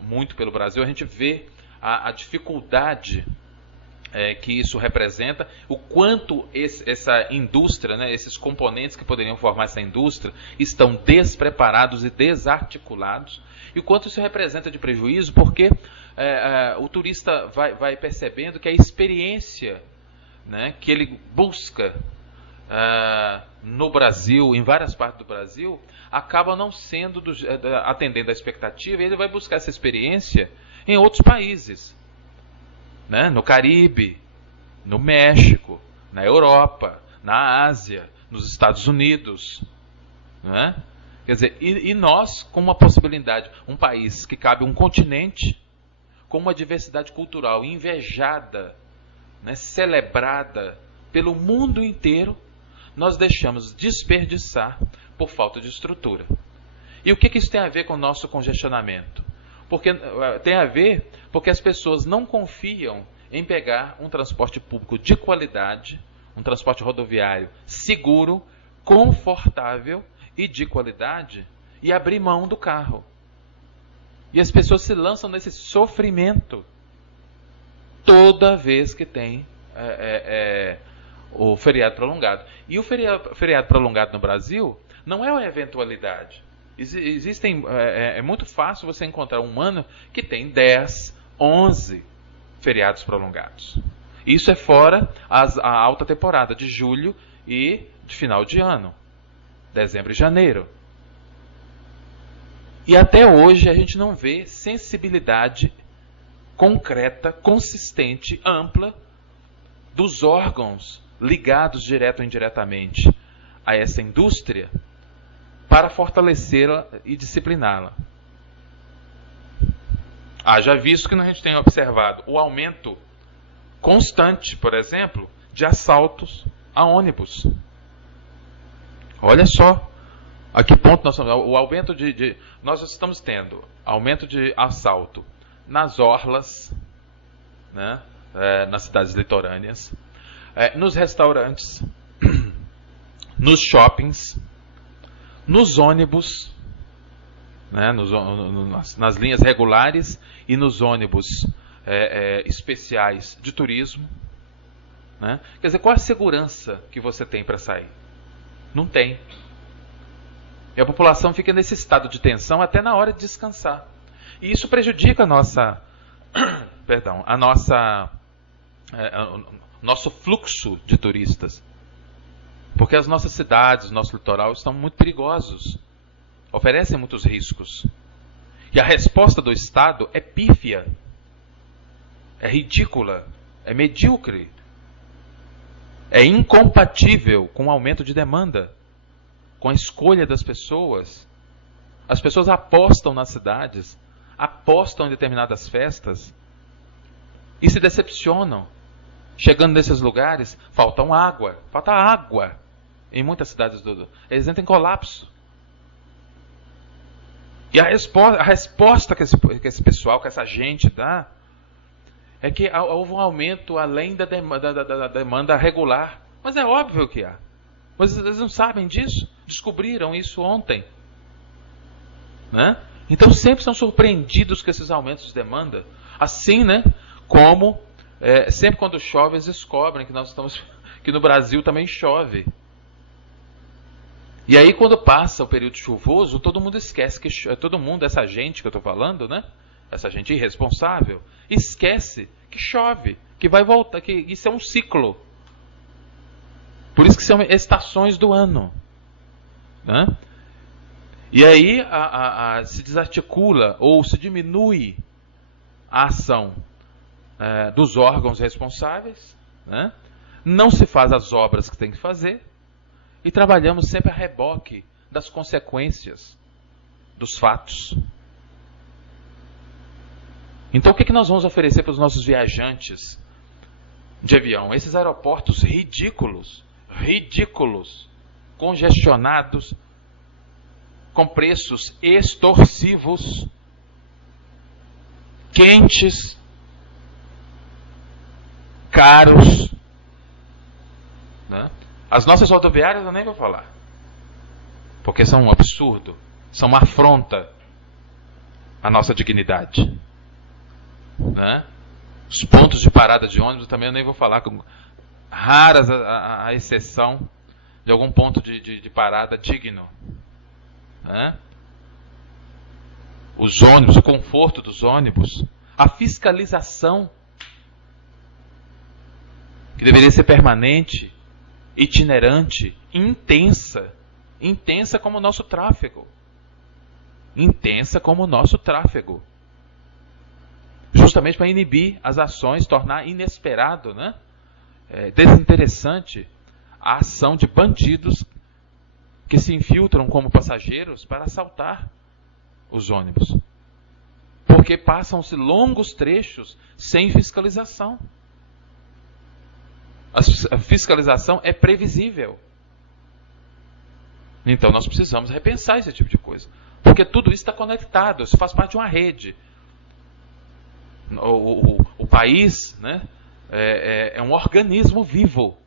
muito pelo Brasil, a gente vê a dificuldade que isso representa, o quanto essa indústria, né, esses componentes que poderiam formar essa indústria estão despreparados e desarticulados, e o quanto isso representa de prejuízo, porque o turista vai percebendo que a experiência, né, que ele busca no Brasil, em várias partes do Brasil, acaba não sendo atendendo à expectativa, e ele vai buscar essa experiência em outros países, né, no Caribe, no México, na Europa, na Ásia, nos Estados Unidos, né? Quer dizer, e nós, com uma possibilidade, um país que cabe um continente, com uma diversidade cultural invejada, né, celebrada pelo mundo inteiro, nós deixamos desperdiçar por falta de estrutura. E o que isso tem a ver com o nosso congestionamento? Tem a ver porque as pessoas não confiam em pegar um transporte público de qualidade, um transporte rodoviário seguro, confortável e de qualidade, e abrir mão do carro. E as pessoas se lançam nesse sofrimento toda vez que tem o feriado prolongado. E o feriado prolongado no Brasil não é uma eventualidade. É muito fácil você encontrar um ano que tem 10, 11 feriados prolongados. Isso é fora a alta temporada de julho e de final de ano, dezembro e janeiro. E até hoje a gente não vê sensibilidade concreta, consistente, ampla dos órgãos ligados direto ou indiretamente a essa indústria para fortalecê-la e discipliná-la. Já visto que a gente tem observado o aumento constante, por exemplo, de assaltos a ônibus. Olha só a que ponto nós estamos. O aumento nós estamos tendo aumento de assalto nas orlas, né, nas cidades litorâneas, nos restaurantes, nos shoppings, nos ônibus, né, nas linhas regulares e nos ônibus especiais de turismo. Né? Quer dizer, qual a segurança que você tem para sair? Não tem. E a população fica nesse estado de tensão até na hora de descansar. E isso prejudica a nossa, nosso fluxo de turistas. Porque as nossas cidades, o nosso litoral estão muito perigosos. Oferecem muitos riscos. E a resposta do Estado é pífia. É ridícula. É medíocre. É incompatível com o aumento de demanda, com a escolha das pessoas. As pessoas apostam nas cidades, apostam em determinadas festas e se decepcionam. Chegando nesses lugares, falta água em muitas cidades eles entram em colapso. E a resposta que esse pessoal, que essa gente dá, é que houve um aumento além da demanda regular. Mas é óbvio que há. Mas eles não sabem disso. Descobriram isso ontem. Né? Então sempre são surpreendidos com esses aumentos de demanda. Assim, né, como sempre quando chove, eles descobrem que no Brasil também chove. E aí quando passa o período chuvoso, todo mundo esquece que essa gente que eu estou falando, né? Essa gente irresponsável, esquece que chove, que vai voltar, que isso é um ciclo. Por isso que são estações do ano. Né? E aí se desarticula ou se diminui a ação dos órgãos responsáveis, né? Não se faz as obras que tem que fazer e trabalhamos sempre a reboque das consequências dos fatos. Então o que nós vamos oferecer para os nossos viajantes de avião? Esses aeroportos ridículos, congestionados, com preços extorsivos, quentes, caros. Né? As nossas rodoviárias eu nem vou falar, porque são um absurdo, são uma afronta à nossa dignidade. Né? Os pontos de parada de ônibus também eu nem vou falar, raras a exceção de algum ponto de parada digno. Né? Os ônibus, o conforto dos ônibus, a fiscalização, que deveria ser permanente, itinerante, intensa como o nosso tráfego. Intensa como o nosso tráfego. Justamente para inibir as ações, tornar inesperado, né? Desinteressante a ação de bandidos que se infiltram como passageiros para assaltar os ônibus. Porque passam-se longos trechos sem fiscalização. A fiscalização é previsível. Então nós precisamos repensar esse tipo de coisa. Porque tudo isso está conectado, isso faz parte de uma rede. O país, né, é um organismo vivo.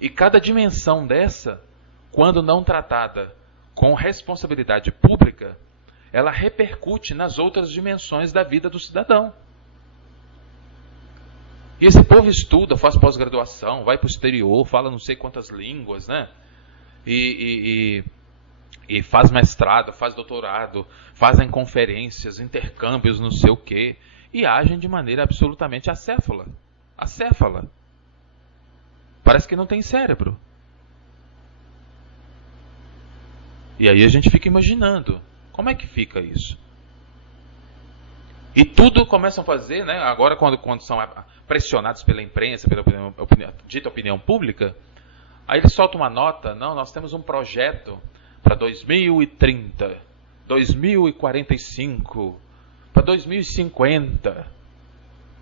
E cada dimensão dessa, quando não tratada com responsabilidade pública, ela repercute nas outras dimensões da vida do cidadão. E esse povo estuda, faz pós-graduação, vai para o exterior, fala não sei quantas línguas, né? E faz mestrado, faz doutorado, fazem conferências, intercâmbios, não sei o quê, e agem de maneira absolutamente acéfala. Acéfala. Parece que não tem cérebro. E aí a gente fica imaginando, como é que fica isso? E tudo começam a fazer, né? Agora quando são pressionados pela imprensa, pela dita opinião pública, aí eles soltam uma nota, não, nós temos um projeto para 2030, 2045, para 2050,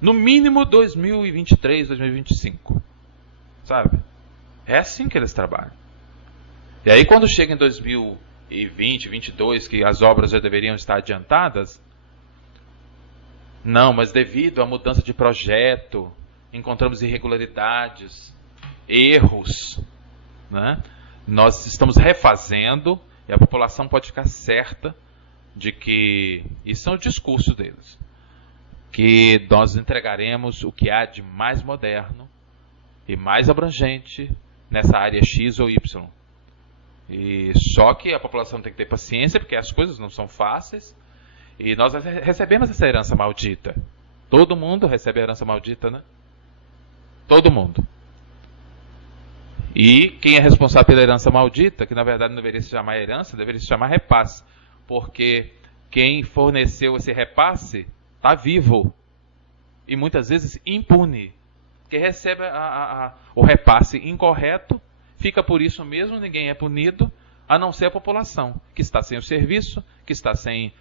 no mínimo 2023, 2025, sabe? É assim que eles trabalham. E aí quando chega em 2020, 2022, que as obras já deveriam estar adiantadas, não, mas devido à mudança de projeto, encontramos irregularidades, erros, né? Nós estamos refazendo e a população pode ficar certa de que, isso são os discursos deles, que nós entregaremos o que há de mais moderno e mais abrangente nessa área X ou Y. E só que a população tem que ter paciência, porque as coisas não são fáceis, e nós recebemos essa herança maldita. Todo mundo recebe a herança maldita, né? Todo mundo. E quem é responsável pela herança maldita, que na verdade não deveria se chamar herança, deveria se chamar repasse, porque quem forneceu esse repasse está vivo e muitas vezes impune. Quem recebe o repasse incorreto fica por isso mesmo, ninguém é punido, a não ser a população, que está sem o serviço, que está sem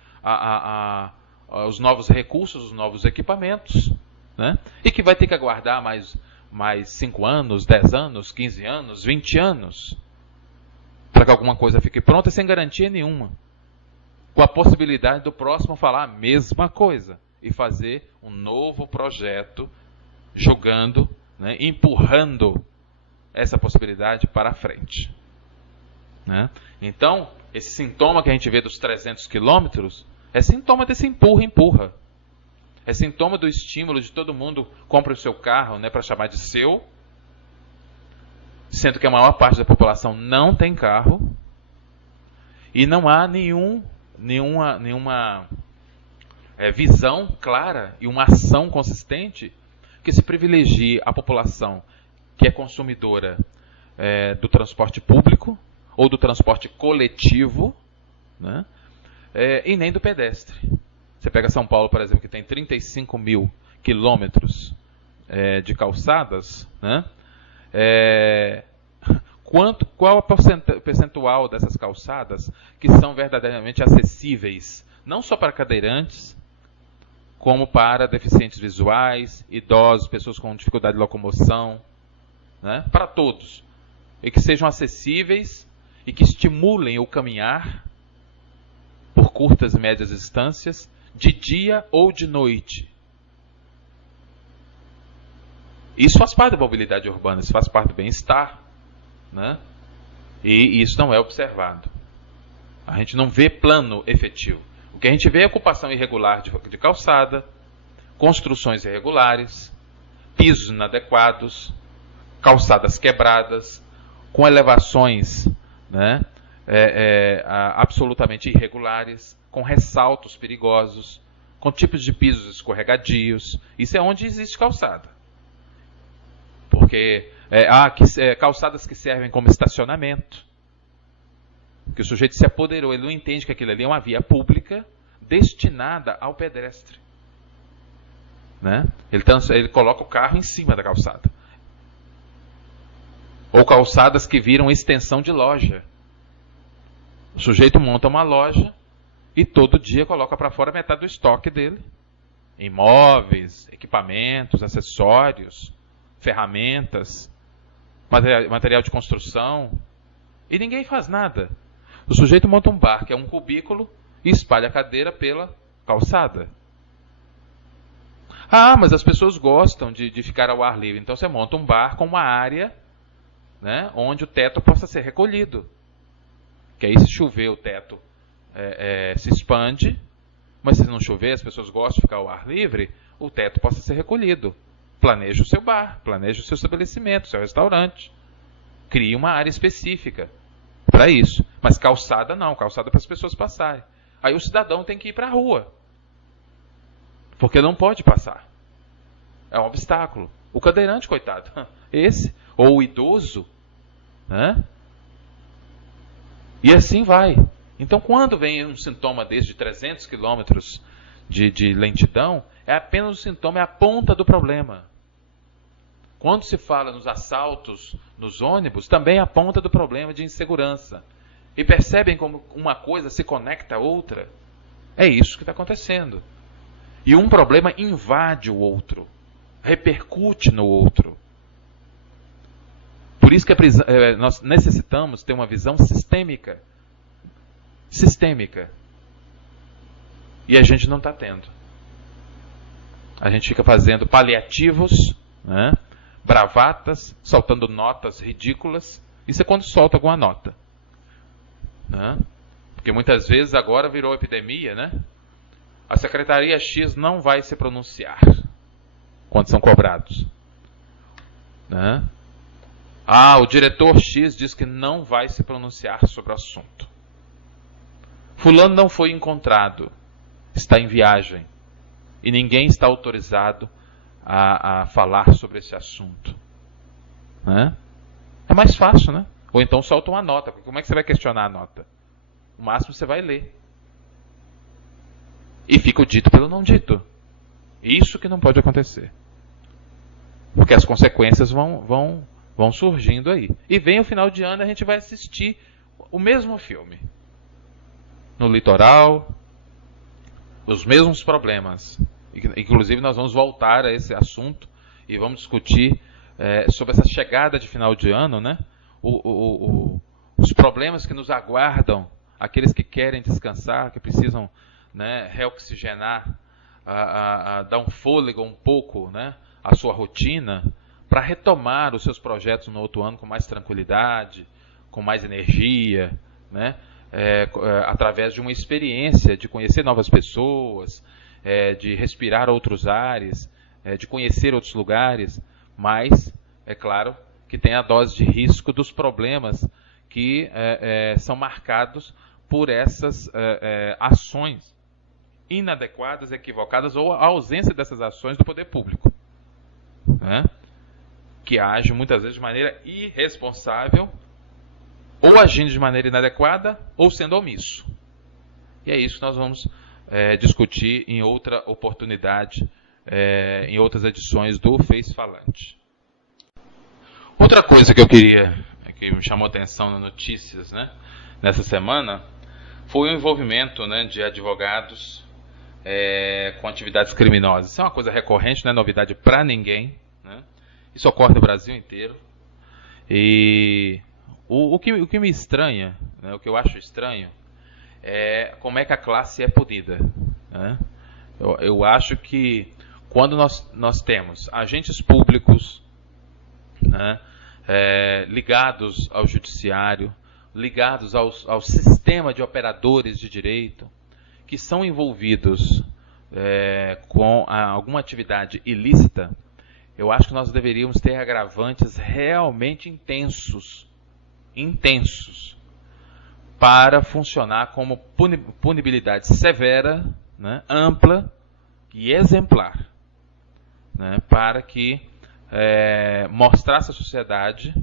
os novos recursos, os novos equipamentos, né? E que vai ter que aguardar mais 5 anos, 10 anos, 15 anos, 20 anos, para que alguma coisa fique pronta sem garantia nenhuma. Com a possibilidade do próximo falar a mesma coisa e fazer um novo projeto, jogando, né, empurrando essa possibilidade para a frente. Né? Então, esse sintoma que a gente vê dos 300 quilômetros é sintoma desse empurra. É sintoma do estímulo de todo mundo compra o seu carro, né, para chamar de seu, sendo que a maior parte da população não tem carro e não há nenhuma visão clara e uma ação consistente que se privilegie a população que é consumidora do transporte público ou do transporte coletivo, né, e nem do pedestre. Você pega São Paulo, por exemplo, que tem 35 mil quilômetros de calçadas, né? Qual o percentual dessas calçadas que são verdadeiramente acessíveis, não só para cadeirantes, como para deficientes visuais, idosos, pessoas com dificuldade de locomoção, né? Para todos. E que sejam acessíveis e que estimulem o caminhar por curtas e médias distâncias, de dia ou de noite. Isso faz parte da mobilidade urbana, isso faz parte do bem-estar, né? E isso não é observado. A gente não vê plano efetivo. O que a gente vê é ocupação irregular de calçada, construções irregulares, pisos inadequados, calçadas quebradas, com elevações, né, absolutamente irregulares, com ressaltos perigosos, com tipos de pisos escorregadios. Isso é onde existe calçada. Porque calçadas que servem como estacionamento. Que o sujeito se apoderou, ele não entende que aquilo ali é uma via pública destinada ao pedestre. Né? Ele coloca o carro em cima da calçada. Ou calçadas que viram extensão de loja. O sujeito monta uma loja e todo dia coloca para fora metade do estoque dele. Imóveis, equipamentos, acessórios, ferramentas, material de construção. E ninguém faz nada. O sujeito monta um bar, que é um cubículo, e espalha a cadeira pela calçada. Ah, mas as pessoas gostam de ficar ao ar livre. Então você monta um bar com uma área, né, onde o teto possa ser recolhido. Que aí, se chover, o teto se expande, mas se não chover, as pessoas gostam de ficar ao ar livre, o teto possa ser recolhido. Planeje o seu bar, planeje o seu estabelecimento, o seu restaurante. Crie uma área específica para isso. Mas calçada não, calçada para as pessoas passarem. Aí o cidadão tem que ir para a rua, porque não pode passar. É um obstáculo. O cadeirante, coitado, esse, ou o idoso, né? E assim vai. Então, quando vem um sintoma desse de 300 quilômetros de lentidão, é apenas um sintoma, é a ponta do problema. Quando se fala nos assaltos nos ônibus, também é a ponta do problema de insegurança. E percebem como uma coisa se conecta a outra? É isso que está acontecendo. E um problema invade o outro, repercute no outro. Por isso que nós necessitamos ter uma visão sistêmica. Sistêmica. E a gente não está tendo. A gente fica fazendo paliativos, né, bravatas, soltando notas ridículas, Isso é quando solta alguma nota, né? Porque muitas vezes agora virou epidemia, né? A Secretaria X não vai se pronunciar quando são cobrados, né? Ah, o diretor X diz que não vai se pronunciar sobre o assunto. Fulano não foi encontrado, está em viagem e ninguém está autorizado a falar sobre esse assunto, né? É mais fácil, né? Ou então solta uma nota, porque como é que você vai questionar a nota? O máximo você vai ler. E fica o dito pelo não dito. Isso que não pode acontecer. Porque as consequências vão surgindo aí. E vem o final de ano e a gente vai assistir o mesmo filme. No litoral, os mesmos problemas. Inclusive nós vamos voltar a esse assunto e vamos discutir sobre essa chegada de final de ano, né? Os problemas que nos aguardam, aqueles que querem descansar, que precisam, né, reoxigenar, dar um fôlego um pouco, né, à sua rotina, para retomar os seus projetos no outro ano com mais tranquilidade, com mais energia, né, através de uma experiência de conhecer novas pessoas, de respirar outros ares, de conhecer outros lugares, mas, é claro, que tem a dose de risco dos problemas que são marcados por essas ações inadequadas, equivocadas, ou a ausência dessas ações do poder público, né? Que age muitas vezes de maneira irresponsável, ou agindo de maneira inadequada, ou sendo omisso. E é isso que nós vamos discutir em outra oportunidade, em outras edições do Face Falante. Outra coisa que eu queria, que me chamou a atenção nas notícias, né, nessa semana, foi o envolvimento, né, de advogados com atividades criminosas. Isso é uma coisa recorrente, não é novidade para ninguém, né? Isso ocorre no Brasil inteiro. E o que me estranha, né, o que eu acho estranho, é como é que a classe é punida, né? Eu acho que quando nós temos agentes públicos, né, ligados ao judiciário, ligados ao sistema de operadores de direito, que são envolvidos com alguma atividade ilícita, eu acho que nós deveríamos ter agravantes realmente intensos, para funcionar como punibilidade severa, né, ampla e exemplar, né, para que mostrasse à sociedade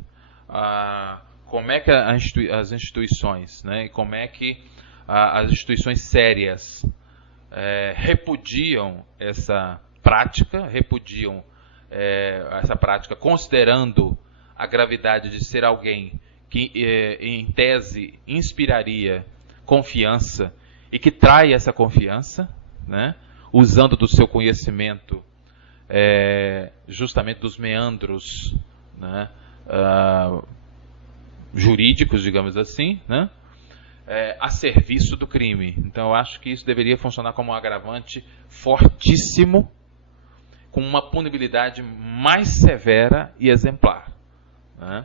como é que as instituições, né, e como é que as instituições sérias repudiam essa prática, considerando a gravidade de ser alguém que, em tese, inspiraria confiança e que trai essa confiança, né, usando do seu conhecimento, justamente dos meandros, né, jurídicos, digamos assim, né, a serviço do crime. Então eu acho que isso deveria funcionar como um agravante fortíssimo, com uma punibilidade mais severa e exemplar, né?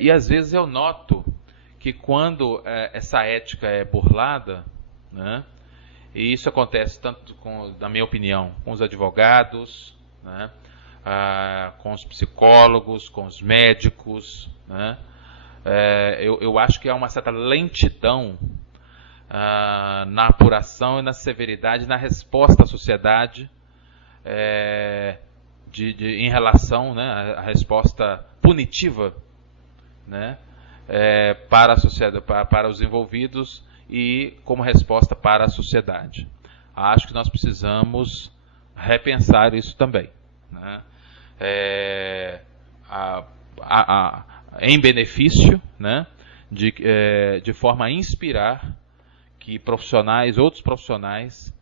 E às vezes eu noto que quando essa ética é burlada, né, e isso acontece tanto, na minha opinião, com os advogados, né, com os psicólogos, com os médicos, né, eu acho que há uma certa lentidão na apuração e na severidade, na resposta à sociedade, em relação, né, à resposta punitiva, né, para a sociedade, para os envolvidos e como resposta para a sociedade. Acho que nós precisamos repensar isso também, né, em benefício, né, de forma a inspirar que outros profissionais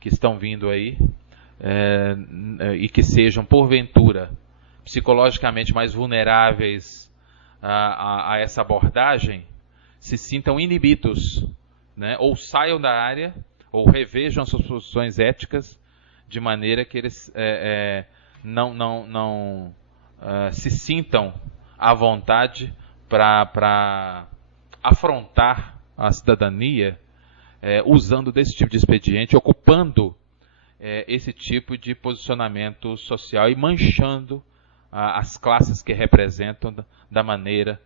que estão vindo aí, e que sejam, porventura, psicologicamente mais vulneráveis a essa abordagem, se sintam inibidos, né, ou saiam da área, ou revejam suas posições éticas, de maneira que eles não se sintam à vontade para afrontar a cidadania usando desse tipo de expediente, ocupando esse tipo de posicionamento social e manchando as classes que representam da maneira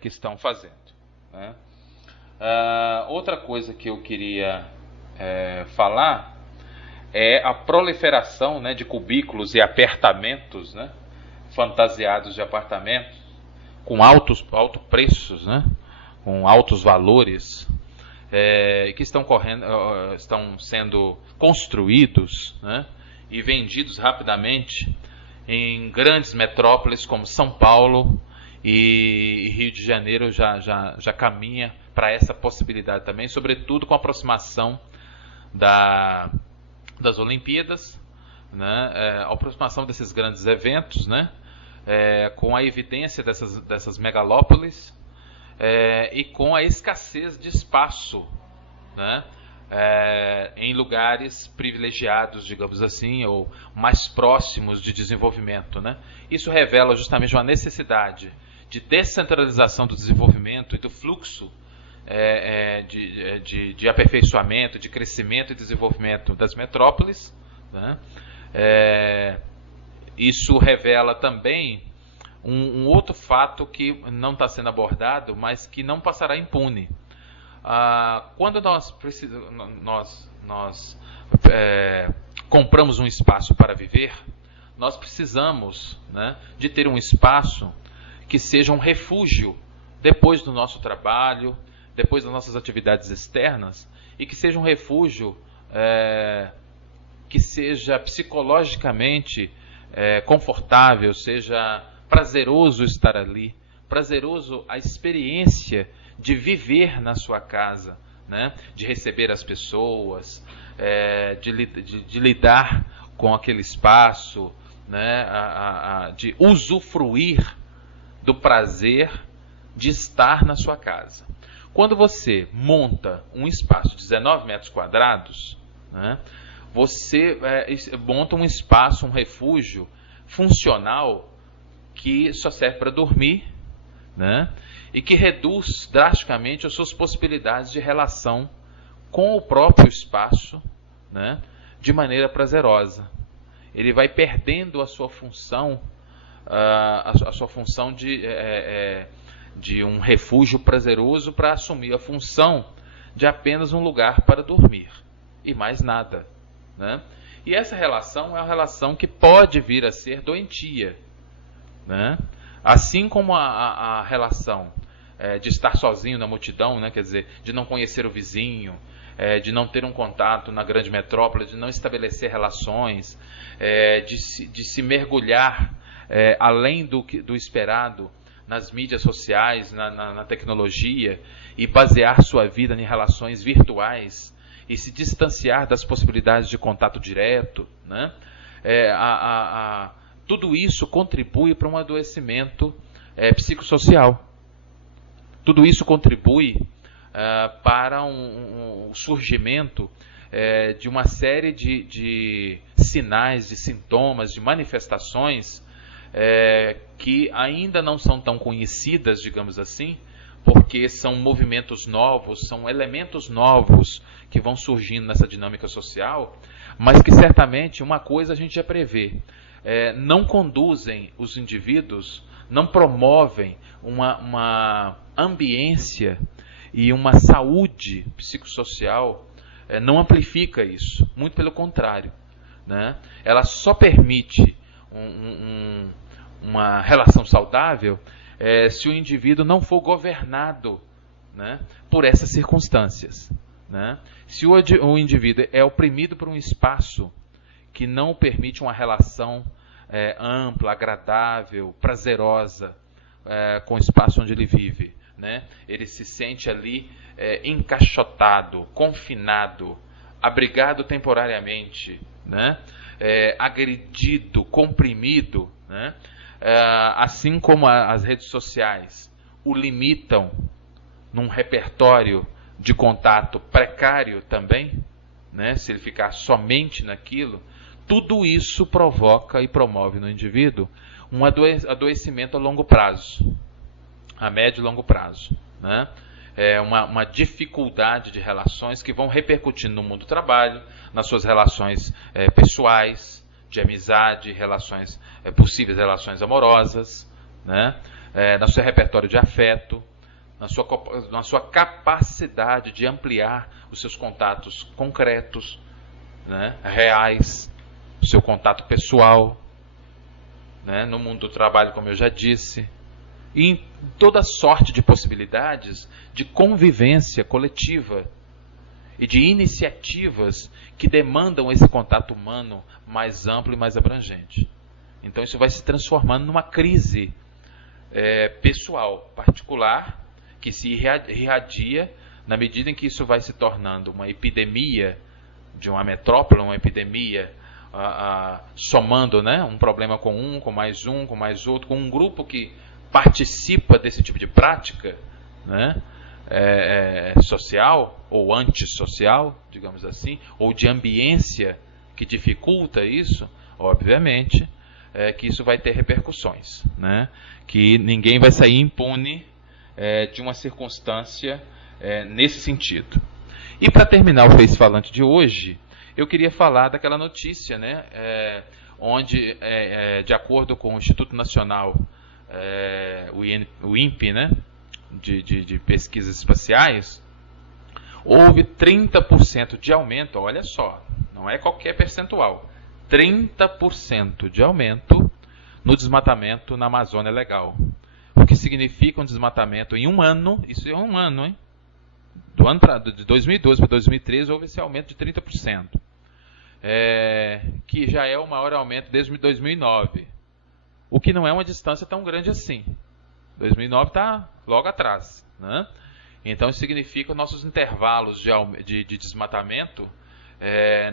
que estão fazendo, né? Outra coisa que eu queria falar é a proliferação, né, de cubículos e apertamentos, né, fantasiados de apartamentos com altos preços, né, com altos valores, que estão sendo construídos, né, e vendidos rapidamente em grandes metrópoles como São Paulo e Rio de Janeiro. Já caminha para essa possibilidade também, sobretudo com a aproximação das Olimpíadas, né, a aproximação desses grandes eventos, né, com a evidência dessas megalópolis, e com a escassez de espaço, né, em lugares privilegiados, digamos assim, ou mais próximos de desenvolvimento, né. Isso revela justamente uma necessidade de descentralização do desenvolvimento e do fluxo de aperfeiçoamento, de crescimento e desenvolvimento das metrópoles, né. Isso revela também um outro fato que não está sendo abordado, mas que não passará impune. Quando nós compramos um espaço para viver, nós precisamos, né, de ter um espaço que seja um refúgio depois do nosso trabalho, depois das nossas atividades externas, e que seja um refúgio que seja psicologicamente confortável, seja prazeroso estar ali, prazeroso a experiência de viver na sua casa, né? De receber as pessoas, de lidar com aquele espaço, né? De usufruir do prazer de estar na sua casa. Quando você monta um espaço de 19 metros quadrados, né, você monta um espaço, um refúgio funcional que só serve para dormir, né, e que reduz drasticamente as suas possibilidades de relação com o próprio espaço, né, de maneira prazerosa. Ele vai perdendo a sua função, a sua função de um refúgio prazeroso para assumir a função de apenas um lugar para dormir e mais nada, né? E essa relação é uma relação que pode vir a ser doentia, né? Assim como a relação de estar sozinho na multidão, né? Quer dizer, de não conhecer o vizinho, de não ter um contato na grande metrópole, de não estabelecer relações, de se mergulhar além do esperado nas mídias sociais, na tecnologia, e basear sua vida em relações virtuais e se distanciar das possibilidades de contato direto, né? Tudo isso contribui para um adoecimento psicossocial. Tudo isso contribui para um surgimento de uma série de sinais, de sintomas, de manifestações que ainda não são tão conhecidas, digamos assim, porque são movimentos novos, são elementos novos que vão surgindo nessa dinâmica social, mas que certamente uma coisa a gente já prevê: não conduzem os indivíduos, não promovem uma ambiência e uma saúde psicossocial, não amplifica isso, muito pelo contrário, né? Ela só permite uma relação saudável se o indivíduo não for governado, né, por essas circunstâncias, né? Se o indivíduo é oprimido por um espaço que não permite uma relação ampla, agradável, prazerosa com o espaço onde ele vive, né? Ele se sente ali encaixotado, confinado, abrigado temporariamente, né? Agredido, comprimido, né? Assim como as redes sociais o limitam num repertório de contato precário também, né? Se ele ficar somente naquilo, tudo isso provoca e promove no indivíduo um adoecimento a longo prazo. a médio e longo prazo, né? É uma dificuldade de relações que vão repercutindo no mundo do trabalho, nas suas relações pessoais, de amizade, relações possíveis relações amorosas, né? No seu repertório de afeto, na sua capacidade de ampliar os seus contatos concretos, né? Reais, o seu contato pessoal, né? No mundo do trabalho, como eu já disse, e em toda sorte de possibilidades de convivência coletiva e de iniciativas que demandam esse contato humano mais amplo e mais abrangente. Então isso vai se transformando numa crise pessoal, particular, que se irradia na medida em que isso vai se tornando uma epidemia de uma metrópole, uma epidemia somando, né, um problema com mais outro, com um grupo que participa desse tipo de prática, né, social ou antissocial, digamos assim, ou de ambiência que dificulta isso, obviamente, que isso vai ter repercussões, né, que ninguém vai sair impune de uma circunstância nesse sentido. E para terminar o Face Falante de hoje, eu queria falar daquela notícia, né, onde, de acordo com o Instituto Nacional, o INPE, né, de pesquisas espaciais, houve 30% de aumento, olha só, não é qualquer percentual, 30% de aumento no desmatamento na Amazônia Legal. O que significa um desmatamento em um ano, isso é um ano, hein? De 2012 para 2013 houve esse aumento de 30%, que já é o maior aumento desde 2009, o que não é uma distância tão grande assim. 2009 está logo atrás, né? Então isso significa que nossos intervalos de desmatamento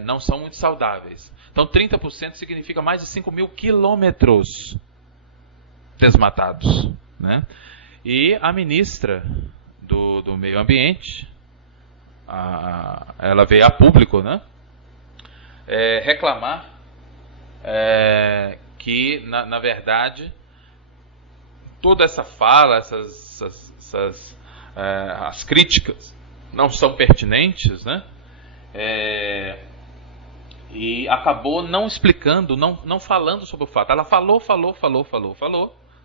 não são muito saudáveis. Então 30% significa mais de 5 mil quilômetros desmatados, né? E a ministra do Meio Ambiente, ela veio a público, né, reclamar que, na verdade, toda essa fala, as críticas não são pertinentes, né, e acabou não explicando, não falando sobre o fato. Ela falou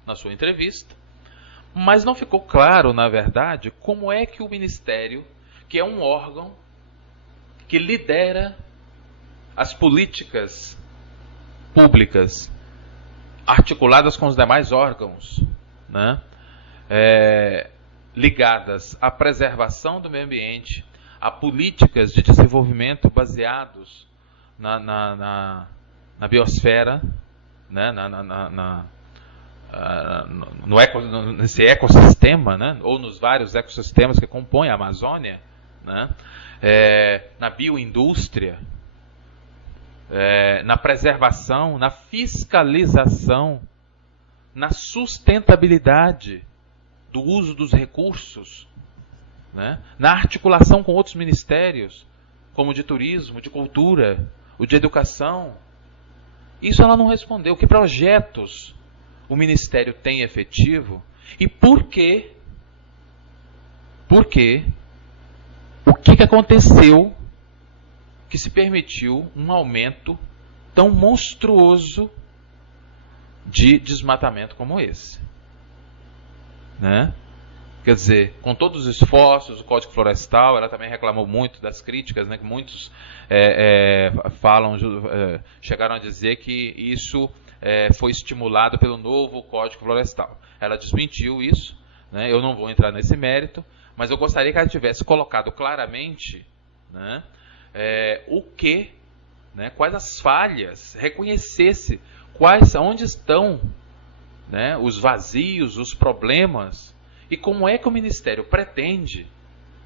na sua entrevista, mas não ficou claro, na verdade, como é que o Ministério, que é um órgão que lidera as políticas públicas articuladas com os demais órgãos, né, ligadas à preservação do meio ambiente, a políticas de desenvolvimento baseados na biosfera, né, nesse ecossistema, né, ou nos vários ecossistemas que compõem a Amazônia, né, na bioindústria, na preservação, na fiscalização, na sustentabilidade do uso dos recursos, né, na articulação com outros ministérios, como o de turismo, de cultura, o de educação. Isso ela não respondeu. Que projetos o Ministério tem efetivo e por quê? O que aconteceu que se permitiu um aumento tão monstruoso de desmatamento como esse, né? Quer dizer, com todos os esforços, o Código Florestal, ela também reclamou muito das críticas, né, que muitos chegaram a dizer que isso foi estimulado pelo novo Código Florestal. Ela desmentiu isso, né, eu não vou entrar nesse mérito, mas eu gostaria que ela tivesse colocado claramente, né, né, quais as falhas, reconhecesse onde estão, né, os vazios, os problemas, e como é que o Ministério pretende,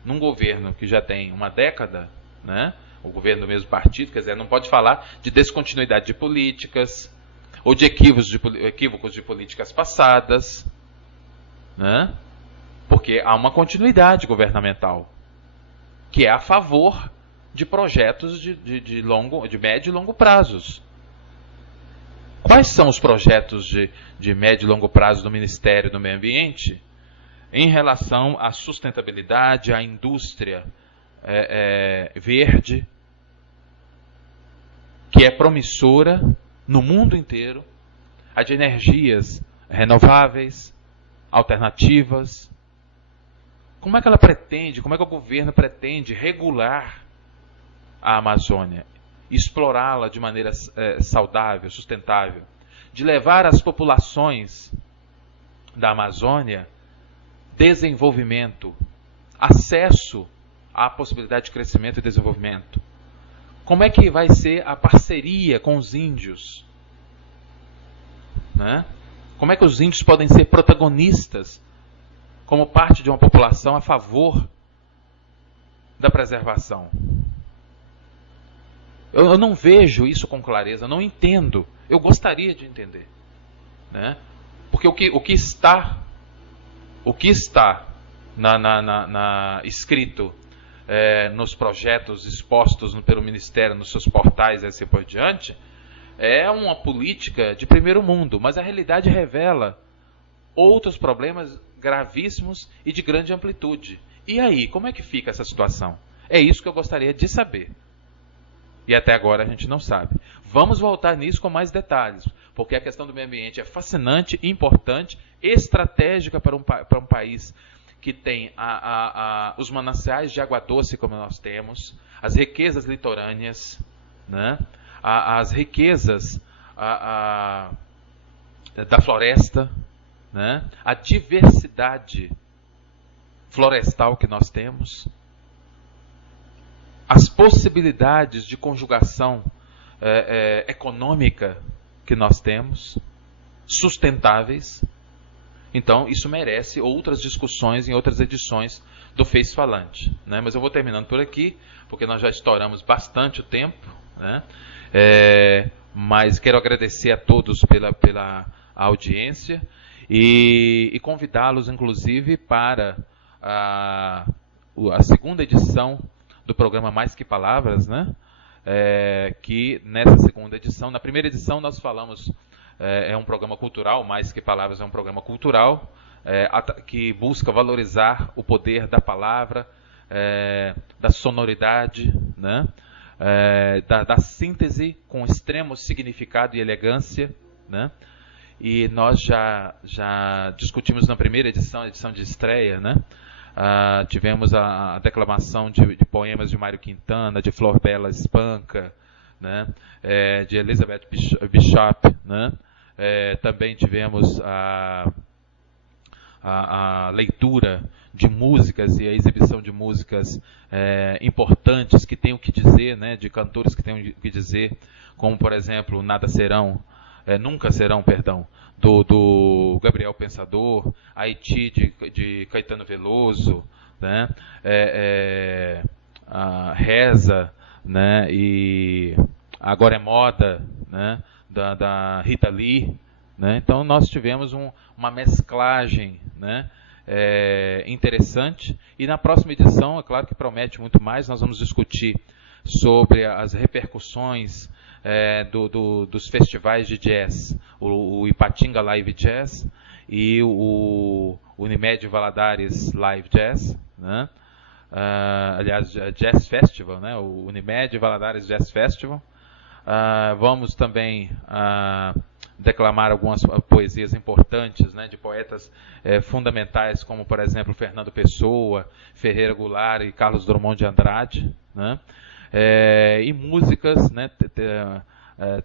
num governo que já tem uma década, né, o governo do mesmo partido, quer dizer, não pode falar de descontinuidade de políticas, ou de equívocos de políticas passadas, né, porque há uma continuidade governamental, que é a favor de projetos de médio e longo prazos. Quais são os projetos de médio e longo prazo do Ministério do Meio Ambiente? em relação à sustentabilidade, à indústria verde, que é promissora no mundo inteiro, a de energias renováveis, alternativas. Como é que ela pretende, como é que o governo pretende regular a Amazônia, explorá-la de maneira saudável, sustentável, de levar às populações da Amazônia desenvolvimento, acesso à possibilidade de crescimento e desenvolvimento? Como é que vai ser a parceria com os índios? Né? Como é que os índios podem ser protagonistas como parte de uma população a favor da preservação? Eu não vejo isso com clareza, eu não entendo. Eu gostaria de entender. Né? Porque o que está escrito nos projetos expostos pelo Ministério, nos seus portais e assim por diante, é uma política de primeiro mundo, mas a realidade revela outros problemas gravíssimos e de grande amplitude. E aí, como é que fica essa situação? É isso que eu gostaria de saber. E até agora a gente não sabe. Vamos voltar nisso com mais detalhes, porque a questão do meio ambiente é fascinante, importante, estratégica para um país que tem os mananciais de água doce como nós temos, as riquezas litorâneas, né? As riquezas da floresta, né? A diversidade florestal que nós temos, as possibilidades de conjugação econômica que nós temos, sustentáveis. Então, isso merece outras discussões em outras edições do Face Falante. Né? Mas eu vou terminando por aqui, porque nós já estouramos bastante o tempo. Né? Mas quero agradecer a todos pela audiência e convidá-los, inclusive, para a segunda edição do programa Mais Que Palavras, né? Que nessa segunda edição, na primeira edição nós falamos, é um programa cultural, Mais Que Palavras é um programa cultural, que busca valorizar o poder da palavra, da sonoridade, né? Da síntese com extremo significado e elegância, né? E nós já discutimos na primeira edição, a edição de estreia, né? Tivemos a declamação de poemas de Mário Quintana, de Flor Bela Espanca, né? De Elizabeth Bishop, né? Também tivemos a leitura de músicas e a exibição de músicas importantes que têm o que dizer, né? De cantores que têm o que dizer, como, por exemplo, Nunca Serão, perdão, do Gabriel Pensador, Haiti de Caetano Veloso, né? A Reza, né? E Agora é Moda, né? Da Rita Lee, né? Então nós tivemos uma mesclagem, né? Interessante, e na próxima edição, é claro que promete muito mais, nós vamos discutir sobre as repercussões dos festivais de jazz, o Ipatinga Live Jazz e o Unimed Valadares Live Jazz, né? Aliás, Jazz Festival, né? O Unimed Valadares Jazz Festival. Vamos também declamar algumas poesias importantes, né, de poetas fundamentais, como, por exemplo, Fernando Pessoa, Ferreira Goulart e Carlos Drummond de Andrade, né? E músicas, né,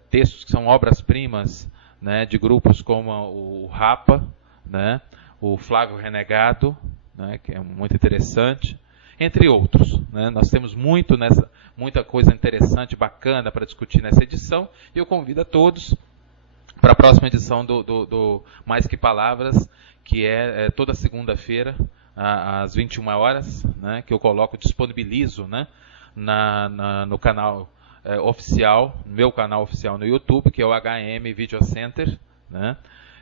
textos que são obras-primas, né, de grupos como o Rapa, né, o Flávio Renegado, né, que é muito interessante, entre outros. Né? Nós temos muita coisa interessante, bacana para discutir nessa edição, e eu convido a todos para a próxima edição do Mais Que Palavras, que é toda segunda-feira, às 21 horas, né, que eu disponibilizo, né, no canal oficial, meu canal oficial no YouTube, que é o HM Video Center, né?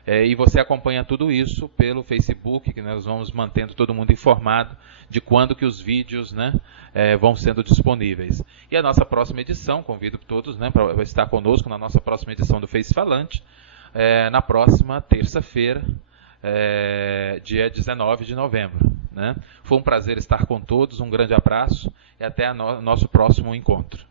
E você acompanha tudo isso pelo Facebook, que nós vamos mantendo todo mundo informado de quando que os vídeos, né, vão sendo disponíveis. E a nossa próxima edição, convido todos, né, para estar conosco na nossa próxima edição do Face Falante, na próxima terça-feira, dia 19 de novembro. Né? Foi um prazer estar com todos, um grande abraço e até nosso próximo encontro.